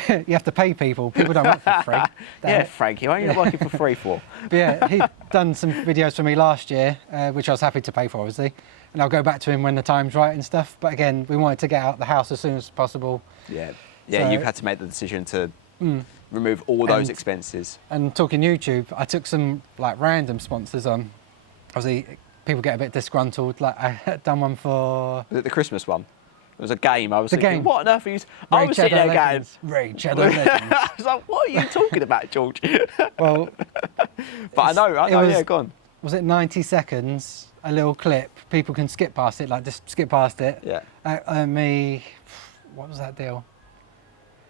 you have to pay people. People don't work for free. Yeah, Frankie, why are you not working for free for? But yeah, he'd done some videos for me last year, which I was happy to pay for, obviously. And I'll go back to him when the time's right and stuff. But again, we wanted to get out the house as soon as possible. Yeah, So- you've had to make the decision to remove all those expenses. And talking YouTube, I took some like random sponsors on. Obviously, people get a bit disgruntled. Like I had done one for Was it the Christmas one? It was a game. I was The thinking, game. what on earth are you... I was sitting there going... Raid Shadow Legends. I was like, what are you talking about, George? Well, But I know, was- yeah, go on. was it 90 seconds? A little clip. People can skip past it. Like just skip past it. Yeah. What was that deal?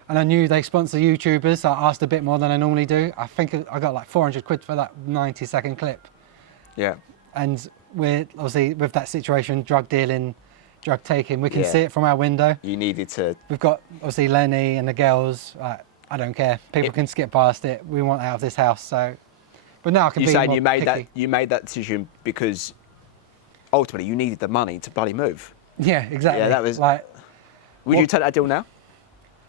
And I knew they sponsor YouTubers, so I asked a bit more than I normally do. I think I got like 400 quid for that 90-second clip. Yeah. And we're obviously with that situation, drug dealing, drug taking, we can Yeah. see it from our window. You needed to... We've got obviously Lenny and the girls. I don't care. People can skip past it. We want out of this house. So, but now I can You're be saying more picky. you made that decision because ultimately you needed the money to bloody move. Yeah, exactly. Yeah, that was... like Would you take that deal now?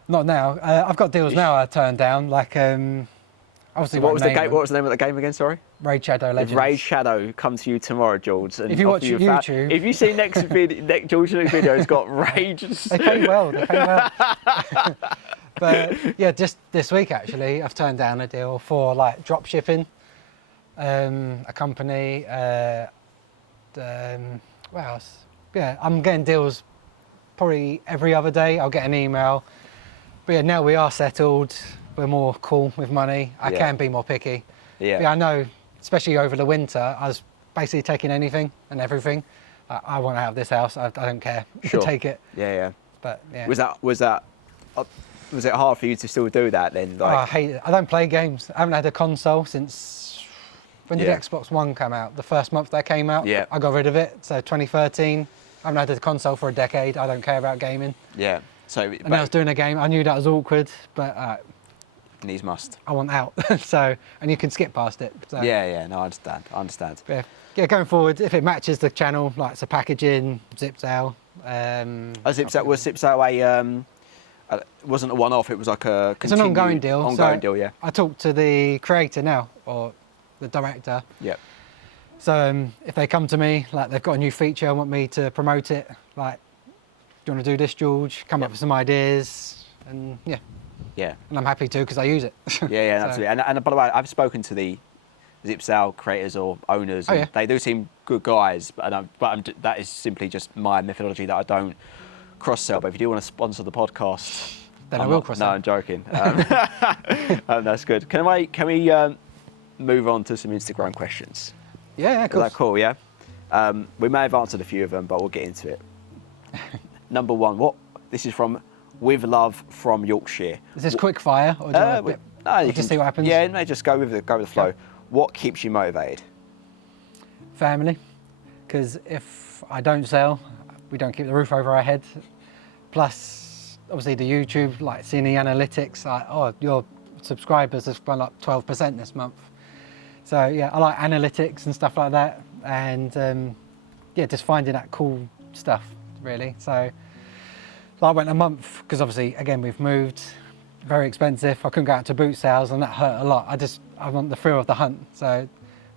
not now. I've got deals now I turned down. Like obviously. What was the game? What was the name of the game again? Sorry. Raid Shadow Legends. If Raid Shadow comes to you tomorrow, George, and If you offer watch a YouTube- if you see next video, George's next video has got Raid. They pay well. They pay well. But yeah, just this week actually, I've turned down a deal for like drop shipping. A company. What else? Yeah, I'm getting deals probably every other day. I'll get an email. But yeah, now we are settled. We're more cool with money. I Yeah. can be more picky. Yeah. But yeah, I know, especially over the winter, I was basically taking anything and everything. I want out of this house. I don't care. Sure. Take it. Yeah. But yeah. Was it hard for you to still do that then? Oh, I hate it. I don't play games. I haven't had a console since... When did Yeah. Xbox One come out? The first month that came out? Yeah. I got rid of it. So 2013. I haven't had a console for a decade. I don't care about gaming. Yeah. So, And I was doing a game. I knew that was awkward, but needs must. I want out. So, and you can skip past it. So, Yeah. No, I understand. yeah, going forward, if it matches the channel, like it's a packaging, zip sale. Was Zip Sale wasn't a one-off? It was like a It's an ongoing deal. Ongoing deal, yeah. I talked to the creator now, or the director. Yeah. So if they come to me, like they've got a new feature, want me to promote it, like, do you want to do this, George? Come up with some ideas, and yeah, Yeah. and I'm happy to because I use it. Yeah, So- absolutely. And by the way, I've spoken to the Zip Sale creators or owners. Oh, and yeah. They do seem good guys, that is simply just my methodology that I don't cross-sell. But if you do want to sponsor the podcast... Then I will cross-sell. No, I'm joking. That's good. Can we move on to some Instagram questions? Yeah, Is of course. that cool, yeah? We may have answered a few of them, but we'll get into it. Number one, this is from With Love from Yorkshire. Is this quick fire or do you want you just see what happens? Yeah, no, just go with the flow. Yeah. What keeps you motivated? Family, because if I don't sell, we don't keep the roof over our head. Plus, obviously the YouTube, like seeing the analytics, like, oh, your subscribers have gone up 12% this month. So yeah, I like analytics and stuff like that, and yeah, just finding that cool stuff really. So I went a month because obviously again we've moved, very expensive. I couldn't go out to boot sales and that hurt a lot. I want the thrill of the hunt. So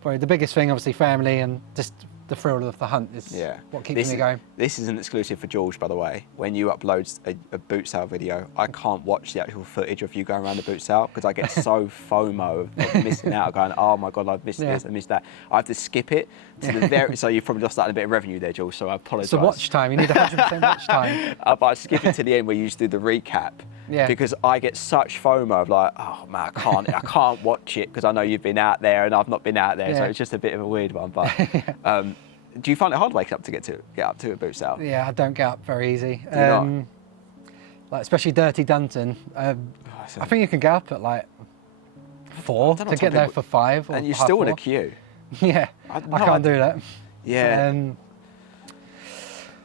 probably the biggest thing, obviously family and just the thrill of the hunt is what keeps me going. This is an exclusive for George, by the way. When you upload a boot sale video, I can't watch the actual footage of you going around the boot sale because I get so FOMO of missing out, going, oh my God, I've missed this, I missed that. I have to skip it to the very, so you've probably lost out on a bit of revenue there, George, so I apologise. It's the watch time, you need 100% watch time. But I skip it to the end where you just do the recap. Yeah. Because I get such FOMO of like, oh man, I can't watch it because I know you've been out there and I've not been out there, so it's just a bit of a weird one. But do you find it hard waking up to get up to a boot sale? Yeah, I don't get up very easy. Do you not? Like especially Dirty Dunton. I think you can get up at like 4 to get there for 5. And you're still in a queue. Yeah, I can't do that. Yeah.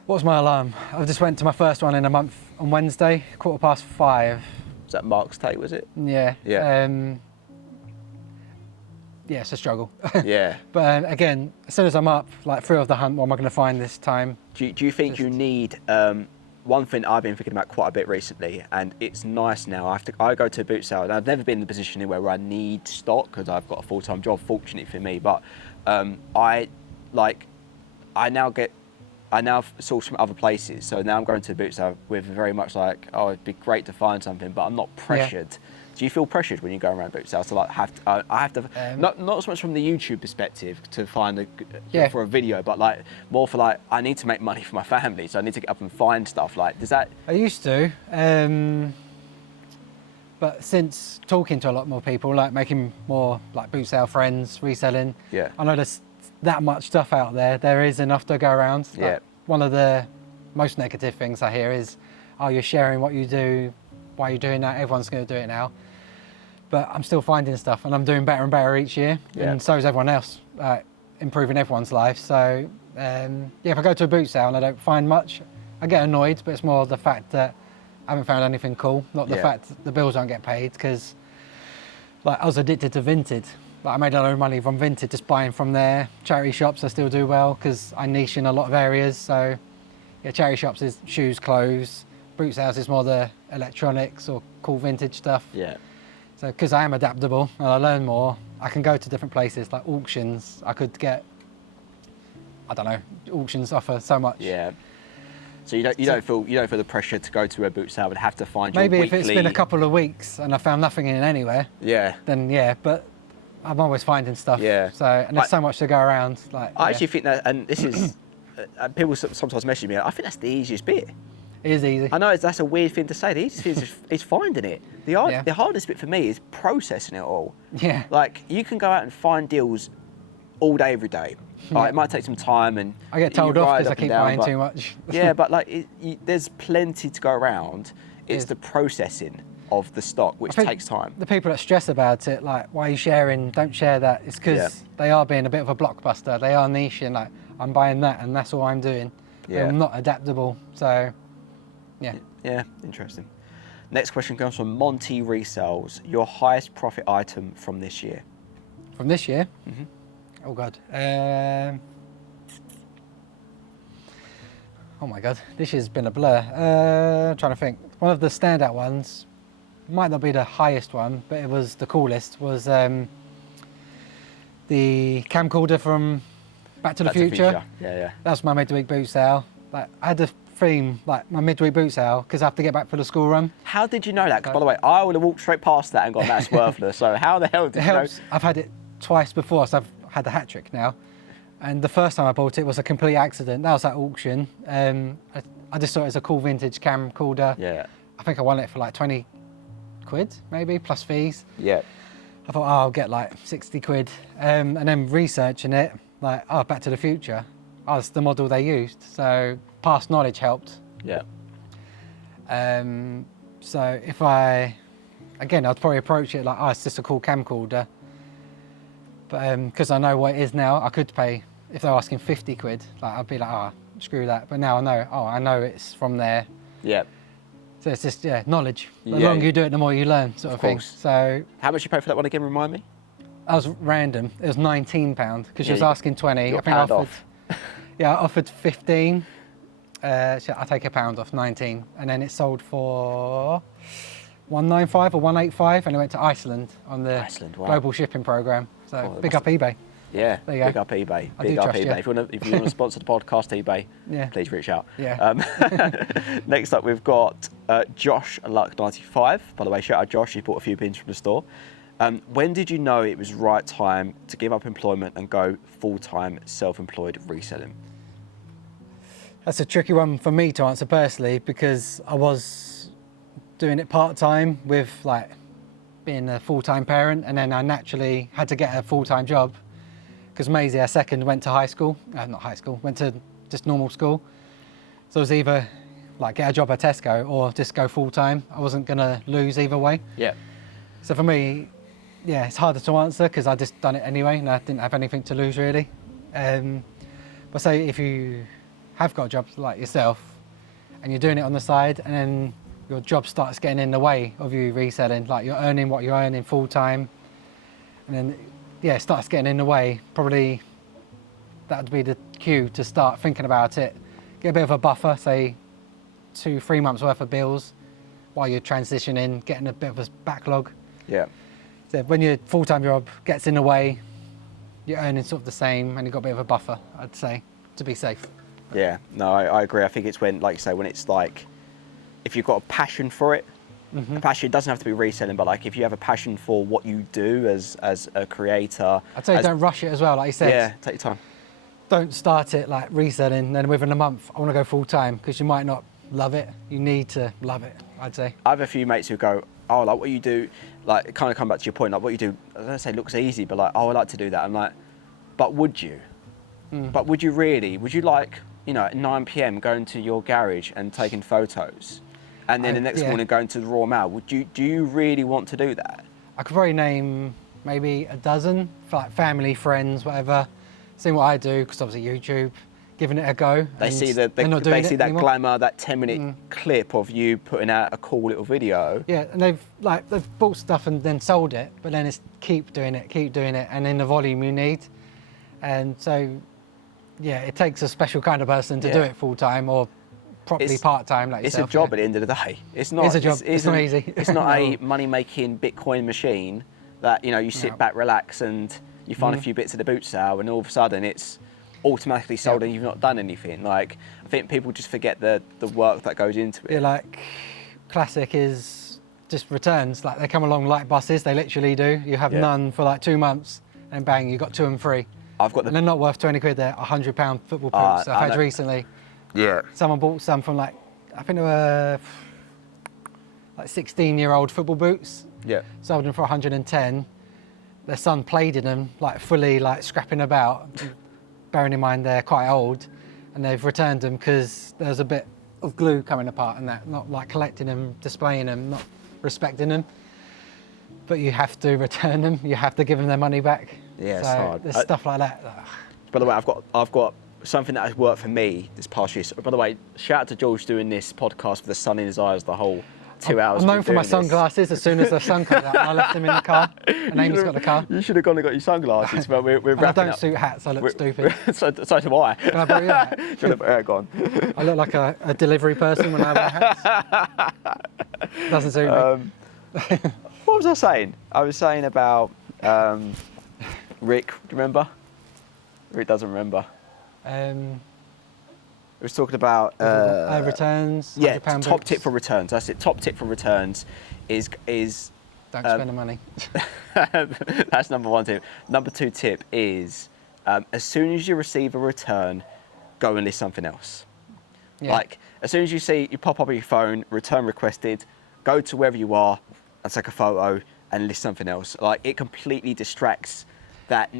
What was my alarm? I just went to my first one in a month on Wednesday, 5:15. Was that Mark's take, was it? Yeah. Yeah. Yeah, it's a struggle. Yeah. But again, as soon as I'm up, like thrill of the hunt, what am I going to find this time? Do you think you need, one thing I've been thinking about quite a bit recently, and it's nice now, I go to a boot sale, and I've never been in the position where I need stock because I've got a full-time job, fortunately for me, but I now source from other places, so now I'm going to a boot sale with very much like, oh, it'd be great to find something, but I'm not pressured. Yeah. Do you feel pressured when you go around boot sales to like I have to not so much from the YouTube perspective to find for a video, but like more for like I need to make money for my family, so I need to get up and find stuff. Like, does that? I used to, but since talking to a lot more people, like making more like boot sale friends, reselling. Yeah. I know there's that much stuff out there. There is enough to go around. Like, yeah. One of the most negative things I hear is, oh, you're sharing what you do. Why are you doing that? Everyone's going to do it now. But I'm still finding stuff and I'm doing better and better each year. Yeah. And so is everyone else, improving everyone's life. So yeah, if I go to a boot sale and I don't find much, I get annoyed, but it's more the fact that I haven't found anything cool, not the fact that the bills don't get paid, because like I was addicted to Vinted. Like, I made a lot of money from Vinted, just buying from there. Charity shops I still do well because I niche in a lot of areas. So yeah, charity shops is shoes, clothes. Boot sales is more the electronics or cool vintage stuff. Yeah. So because I am adaptable and I learn more, I can go to different places like auctions. I could get, I don't know, auctions offer so much. Yeah. So you don't feel the pressure to go to a boot sale and have to find your maybe weekly... if it's been a couple of weeks and I found nothing in anywhere. Yeah. Then yeah, but I'm always finding stuff. Yeah. So and there's so much to go around. Like I actually think that, and this is, people sometimes message me. I think that's the easiest bit. It is easy. I know that's a weird thing to say. The easiest thing is finding it. The hardest bit for me is processing it all. Yeah. Like you can go out and find deals all day, every day. Like, it might take some time, and I get told off because I keep buying too much. Yeah, but like there's plenty to go around. It's the processing of the stock which takes time. The people that stress about it, like, why are you sharing? Don't share that. It's because they are being a bit of a blockbuster. They are niching. Like, I'm buying that, and that's all I'm doing. Yeah. I'm not adaptable. So, yeah. Yeah, interesting. Next question comes from Monty Resells. Your highest profit item from this year? From this year? Mm-hmm. Oh God. Oh my God, this year's been a blur. I'm trying to think. One of the standout ones, might not be the highest one, but it was the coolest, was the camcorder from Back to the Future. Yeah, yeah. That was my midweek boot sale. Like, I had a theme, like my midweek boot sale, because I have to get back for the school run. How did you know that? 'Cause by the way, I would have walked straight past that and gone, that's worthless. So how the hell did you know? I've had it twice before, so I've had the hat trick now. And the first time I bought it was a complete accident. That was at auction. I just thought it was a cool vintage camcorder. Yeah. I think I won it for like 20 quid, maybe, plus fees. Yeah. I thought, oh, I'll get like 60 quid. And then researching it, like, oh, Back to the Future. I was the model they used. So past knowledge helped. Yeah. So if I'd probably approach it like, oh, it's just a cool camcorder. But because I know what it is now, I could pay, if they're asking 50 quid, like I'd be like, oh, screw that. But now I know it's from there. Yeah. So it's just, knowledge. The Yeah. longer you do it, the more you learn, sort of thing. course. So How much you pay for that one again? Remind me. I was random. It was £19 because she Yeah, was you asking 20. got I think a I pound offered. off. Yeah, I offered 15. So I take £1 off 19, and then it sold for 195 or 185, and it went to Iceland on the Iceland, wow. global shipping program. So Oh, big must up eBay. Yeah. There you Big go. up eBay. I Big do up trust eBay. you. If you want to sponsor the podcast, eBay, Yeah. please reach out. Yeah. Next up, we've got Josh Luck 95. By the way, shout out Josh. He bought a few pins from the store. When did you know it was right time to give up employment and go full-time self-employed reselling? That's a tricky one for me to answer personally because I was doing it part-time with like being a full-time parent, and then I naturally had to get a full-time job because Maisie, our second, went to went to just normal school. So it was either like get a job at Tesco or just go full-time. I wasn't gonna lose either way. Yeah. So for me, yeah, it's harder to answer because I just done it anyway and I didn't have anything to lose really. But say if you have got jobs like yourself and you're doing it on the side and then your job starts getting in the way of you reselling, like you're earning what you're earning full time, and then it starts getting in the way, probably that would be the cue to start thinking about it. Get a bit of a buffer, say 2-3 months worth of bills while you're transitioning, getting a bit of a backlog. Yeah. So when your full-time job gets in the way, you're earning sort of the same and you've got a bit of a buffer, I'd say, to be safe. Yeah, no, I agree. I think it's when, like you say, when it's like, if you've got a passion for it, a passion, it doesn't have to be reselling, but like if you have a passion for what you do as a creator. I'd say don't rush it as well, like you said. Yeah, take your time. Don't start it like reselling, then within a month, I want to go full-time, because you might not love it. You need to love it, I'd say. I have a few mates who go, oh, like what you do, like kind of come back to your point, like what you do, I don't say looks easy, but like, oh, I like to do that. I'm like, but would you? But would you really? Would you like, at 9 p.m. going to your garage and taking photos, and then the next morning going to the Raw Mail? Do you really want to do that? I could probably name maybe a dozen for like family, friends, whatever. Seeing what I do, because obviously YouTube, giving it a go. They see that glamour, that 10-minute clip of you putting out a cool little video. Yeah, and they've bought stuff and then sold it, but then it's keep doing it, and in the volume you need. And so, yeah, it takes a special kind of person to do it full time or properly part time like yourself. It's a job at the end of the day. It's not. It's a job. It's not easy. It's not a money-making Bitcoin machine that you sit back, relax, and you find a few bits at the boot sale, and all of a sudden it's automatically sold and you've not done anything. Like, I think people just forget the work that goes into it. Yeah, like classic is just returns. Like they come along like buses. They literally do. You have none for like 2 months, and bang, you got 2 and 3. And they're not worth 20 quid. They're £100 football boots. I've had recently. Yeah. Someone bought some from I think they were like 16-year-old football boots. Yeah. Sold them for 110. Their son played in them, like fully scrapping about. Bearing in mind they're quite old, and they've returned them because there's a bit of glue coming apart and that. Not like collecting them, displaying them, not respecting them. But you have to return them. You have to give them their money back. Yeah, it's so hard. There's stuff like that. By the way, I've got something that has worked for me this past year. So, by the way, shout out to George doing this podcast with the sun in his eyes the whole 2 hours. I'm known for my sunglasses. As soon as the sun comes out, I left them in the car. And Amy's got the car. You should have gone and got your sunglasses, but we're wrapping up. I don't suit hats. I look stupid. so do I. Can I borrow your hat? Go on. I look like a delivery person when I wear hats. Doesn't suit me. What was I saying? I was saying about Rick. Do you remember? Rick doesn't remember. We was talking about returns. Yeah, £100 top boots. tip for returns. That's it. Top tip for returns is don't spend the money. that's number 1 tip. Number 2 tip is as soon as you receive a return, go and list something else. Yeah. Like as soon as you pop up on your phone, return requested, go to wherever you are and take a photo and list something else. Like it completely distracts that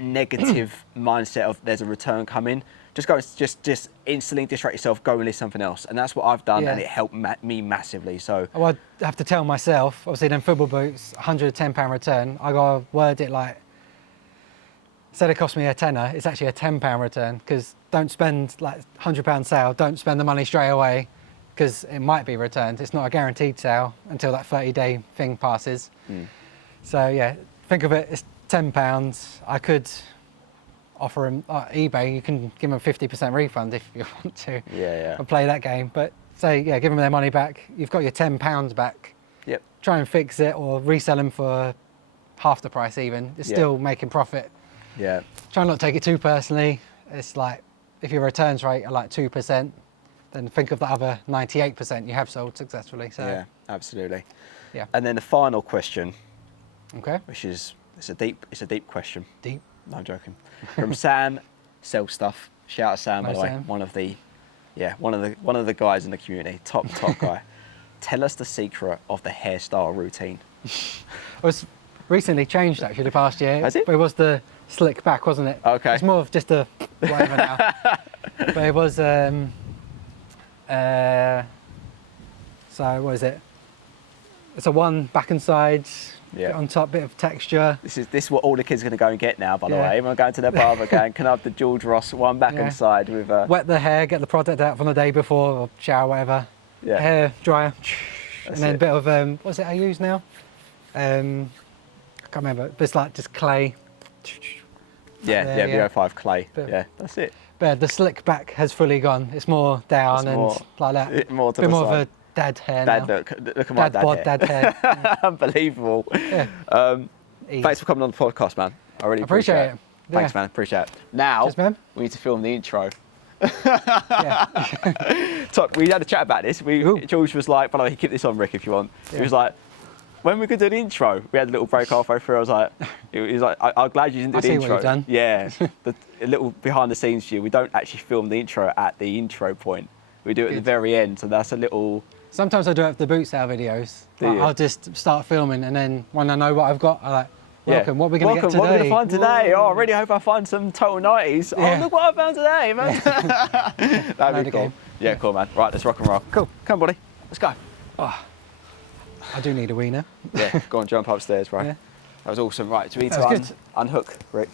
negative mindset of there's a return coming. just go, just instantly distract yourself, go and list something else. And that's what I've done, Yeah. and it helped me massively. So Well, I have to tell myself, obviously, them football boots, £110 return. I got to word it like, instead it cost me a tenner, it's actually a £10 return, because don't spend like £100 sale, don't spend the money straight away, because it might be returned. It's not a guaranteed sale until that 30-day thing passes. So yeah, think of it, it's £10. I could offer them eBay, you can give them a 50% refund if you want to. Yeah. And play that game. But say, yeah, give them their money back. You've got your £10 back. Yep. Try and fix it or resell them for half the price even. It's still making profit. Yeah. Try not to take it too personally. It's like, if your returns rate are like 2%, then think of the other 98% you have sold successfully. So Yeah, absolutely. yeah. And then the final question, Okay. which is, it's a deep question. Deep. No, I'm joking. From Sam, Sell Stuff. Shout out Sam, by the way. Sam. One of the guys in the community. Top guy. Tell us the secret of the hairstyle routine. It was recently changed actually the past year. Has it? But it was the slick back, wasn't it? Okay. It's more of just a whatever now. But it was so what is it? It's a one back and sides. Yeah. On top, bit of texture. This is what all the kids are going to go and get now, by the Yeah. way. Everyone going to their barber going, can I have the George Ross one back and side with Wet the hair, get the product out from the day before, or shower, whatever. yeah. Hair dryer. That's and then it. a bit of what's it I use now? I can't remember. But it's like just clay. Yeah, VO5 clay. Bit of- Yeah, that's it. But the slick back has fully gone. It's more down It's and more- like that. more to bit the more side. of a dad hair Dad now. look at my dad bod, hair. dad hair. Unbelievable. Yeah. Ease. Thanks for coming on the podcast, man. I really Appreciate it. Thanks, Yeah. man. Appreciate it. Now, Cheers, man. we need to film the intro. Yeah. So we had a chat about this. Ooh. George was like, by the way, keep this on, Rick, if you want. He Yeah. was like, when we could do the intro, we had a little break halfway through. I was like, he was like, I'm glad you didn't do I the see what intro. you've done. Yeah, a little behind the scenes view. We don't actually film the intro at the intro point. We do it at the Good. very end. So that's a little. Sometimes I do it with the boot sale videos. Do Like, you? I'll just start filming, and then when I know what I've got, I like, welcome. What are we going to get today? What are we going to find today? Oh, I really hope I find some total 90s. Yeah. Oh, look what I found today, man. That'd Load be of cool. game. Yeah, cool, man. Right, let's rock and roll. Cool. Come on, buddy. Let's go. I do need a wiener. Yeah, go on, jump upstairs, bro. Yeah. That was awesome. Right, so we need That to was good. unhook, Rick.